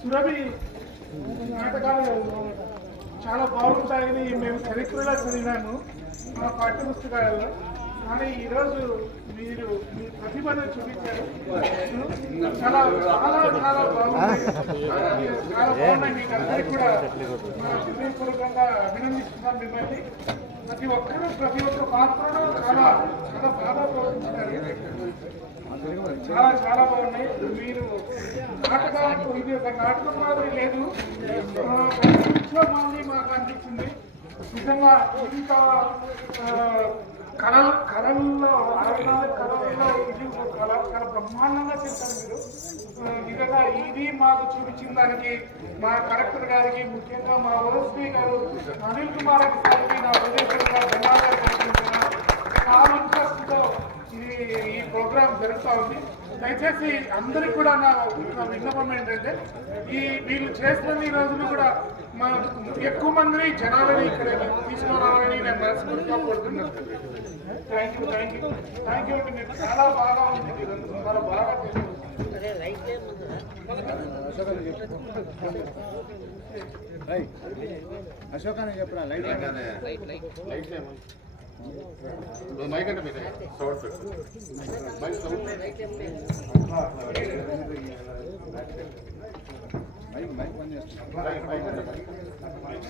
సురభి నాటకాలు చాలా బాగుంటాయని మేము చరిత్రలో చదివాము మా పాఠ్య పుస్తకాలలో. కానీ ఈరోజు మీరు మీ ప్రతిభను చూపించారు. చాలా చాలా చాలా బాగుంది. చాలా బాగున్నాయి. మీకు అందరికీ కూడా హృదయపూర్వకంగా అభినందిస్తున్నాం మిమ్మల్ని. ప్రతి ఒక్కరూ ప్రతి ఒక్క పాత్రలో చాలా చాలా బాగా ప్రవర్తించారు. చాలా చాలా బాగున్నాయి. మీరు నాటకాలు ఇది ఒక నాటకం మాదిరి లేదు, మంది మాకు అనిపించింది. నిజంగా ఇంత కళల్లో ఇది ఒక కళ చాలా బ్రహ్మాండంగా చేశారు మీరు. నిజంగా ఇది మాకు చూపించిన దానికి మా కలెక్టర్ గారికి, ముఖ్యంగా మా ఓఎస్పీ గారు అనిల్ కుమార్ గారికి నా హృదయపూర్వక ధన్యవాదాలు తెలియజేస్తున్నా. చాలా ఇంట్రెస్ట్తో ఈ ప్రోగ్రామ్ జరుగుతూ ఉంది. దయచేసి అందరికి కూడా నా విన్నపం ఏంటంటే వీళ్ళు చేస్తున్న ఈ రోజులు కూడా ఎక్కువ మందిని జనాలని ఇక్కడ తీసుకురావాలని నేను మనస్ఫూర్తిగా కోరుతున్నాను. Thank you thank you thank you అండి. మీరు చాలా బాగా ఉంది, చాలా బాగా చేస్తారు. అశోక్ అని చెప్పరా లైట్ మైక్ అంటే మీద సౌండ్ పెట్టు. మైక్ సౌండ్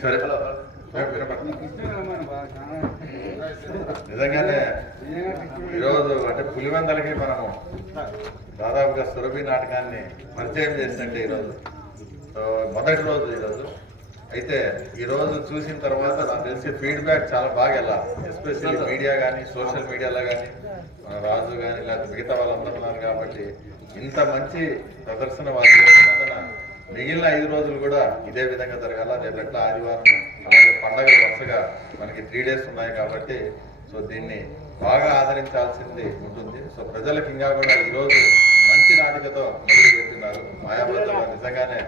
సరే నిజంగానే ఈరోజు అంటే పులివెందలకి మనము దాదాపుగా సురభి నాటకాన్ని పరిచయం చేసినట్టే ఈరోజు మొదటి రోజు ఈరోజు. అయితే ఈరోజు చూసిన తర్వాత నాకు తెలిసి ఫీడ్బ్యాక్ చాలా బాగా వెళ్ళాలి. ఎస్పెషల్లీ మీడియా కానీ సోషల్ మీడియాలో కానీ మన రాజు కానీ లేకపోతే మిగతా వాళ్ళందరూ ఉన్నారు కాబట్టి ఇంత మంచి ప్రదర్శన వాళ్ళు చేస్తున్నందున మిగిలిన 5 రోజులు కూడా ఇదే విధంగా జరగాల. రేపు ఎట్లా ఆదివారం అలాగే పండగలు వరుసగా మనకి 3 days ఉన్నాయి కాబట్టి సో దీన్ని బాగా ఆదరించాల్సింది ఉంటుంది. సో ప్రజలకు ఇంకా కూడా ఈరోజు మంచి నాటికతో మొదలు పెడుతున్నారు. మాయాబజార్లో నిజంగానే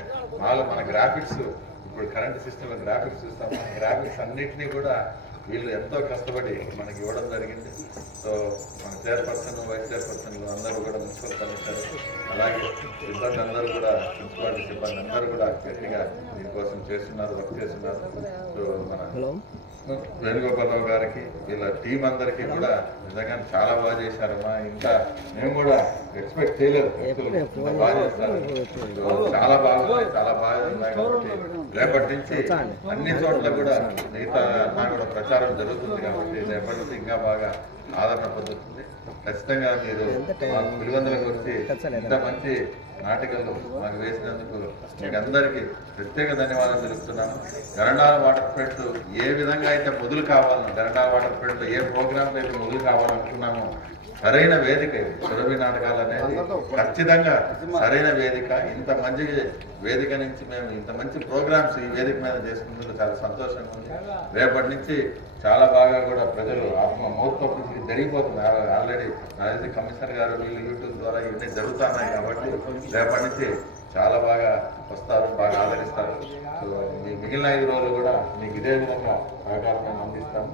మన గ్రాఫిక్స్ ఇప్పుడు కరెంట్ సిస్టమ్ గ్రాఫిక్స్ చూస్తాం. గ్రాఫిక్స్ అన్నింటినీ కూడా వీళ్ళు ఎంతో కష్టపడి మనకి ఇవ్వడం జరిగింది. సో మన చైర్పర్సన్ వైస్ చైర్పర్సన్లు అందరూ కూడా మున్సిపల్ కమిషనర్ అలాగే సిబ్బంది అందరూ కూడా మున్సిపాలిటీ సిబ్బంది అందరూ కూడా గట్టిగా దీనికోసం చేస్తున్నారు, వర్క్ చేస్తున్నారు. సో మన వేణుగోపాలరావు గారికి వీళ్ళ టీం అందరికీ కూడా నిజంగా చాలా బాగా చేశారమ్మా. ఇంకా మేము కూడా ఎక్స్పెక్ట్ చేయలేదు, బాగా చేస్తారు. చాలా బాగున్నాయి, చాలా బాగా ఉన్నాయి కాబట్టి రేపటి నుంచి అన్ని చోట్ల కూడా మిగతా అన్నా కూడా ప్రచారం జరుగుతుంది కాబట్టి రేపటి నుంచి ఇంకా బాగా ఆదరణ పొందుతుంది. ఖచ్చితంగా మీరు పులివెందులకు వచ్చి ఇంత మంచి నాటికలు మాకు వేసినందుకు మీకు అందరికీ ప్రత్యేక ధన్యవాదాలు తెలుపుతున్నాను. గరండాల వాటర్ ఫ్రంట్ ఏ విధంగా అయితే మొదలు కావాలనో, గరండాల వాటర్ ఫ్రంట్ ఏ ప్రోగ్రామ్ అయితే మొదలు కావాలనుకున్నామో సరైన వేదిక సురభి నాటకాలు అనేది ఖచ్చితంగా సరైన వేదిక. ఇంత మంచి వేదిక నుంచి మేము ఇంత మంచి ప్రోగ్రామ్స్ ఈ వేదిక మీద చేసుకున్నందుకు చాలా సంతోషంగా ఉంది. రేపటి నుంచి చాలా బాగా కూడా ప్రజలు మౌత్పత్తి జరిగిపోతున్నారు. ఆల్రెడీ రాజకీయ కమిషనర్ గారు వీళ్ళు యూట్యూబ్ ద్వారా ఇవన్నీ జరుగుతున్నాయి కాబట్టి రేపటి నుంచి చాలా బాగా వస్తారు, బాగా ఆదరిస్తారు. సో మీ మిగిలిన 5 రోజులు కూడా మీకు ఇదే విధంగా సహకారం అందిస్తాము.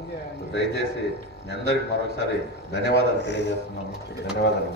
దయచేసి మీ అందరికి మరొకసారి ధన్యవాదాలు తెలియజేస్తున్నాము. ధన్యవాదాలు.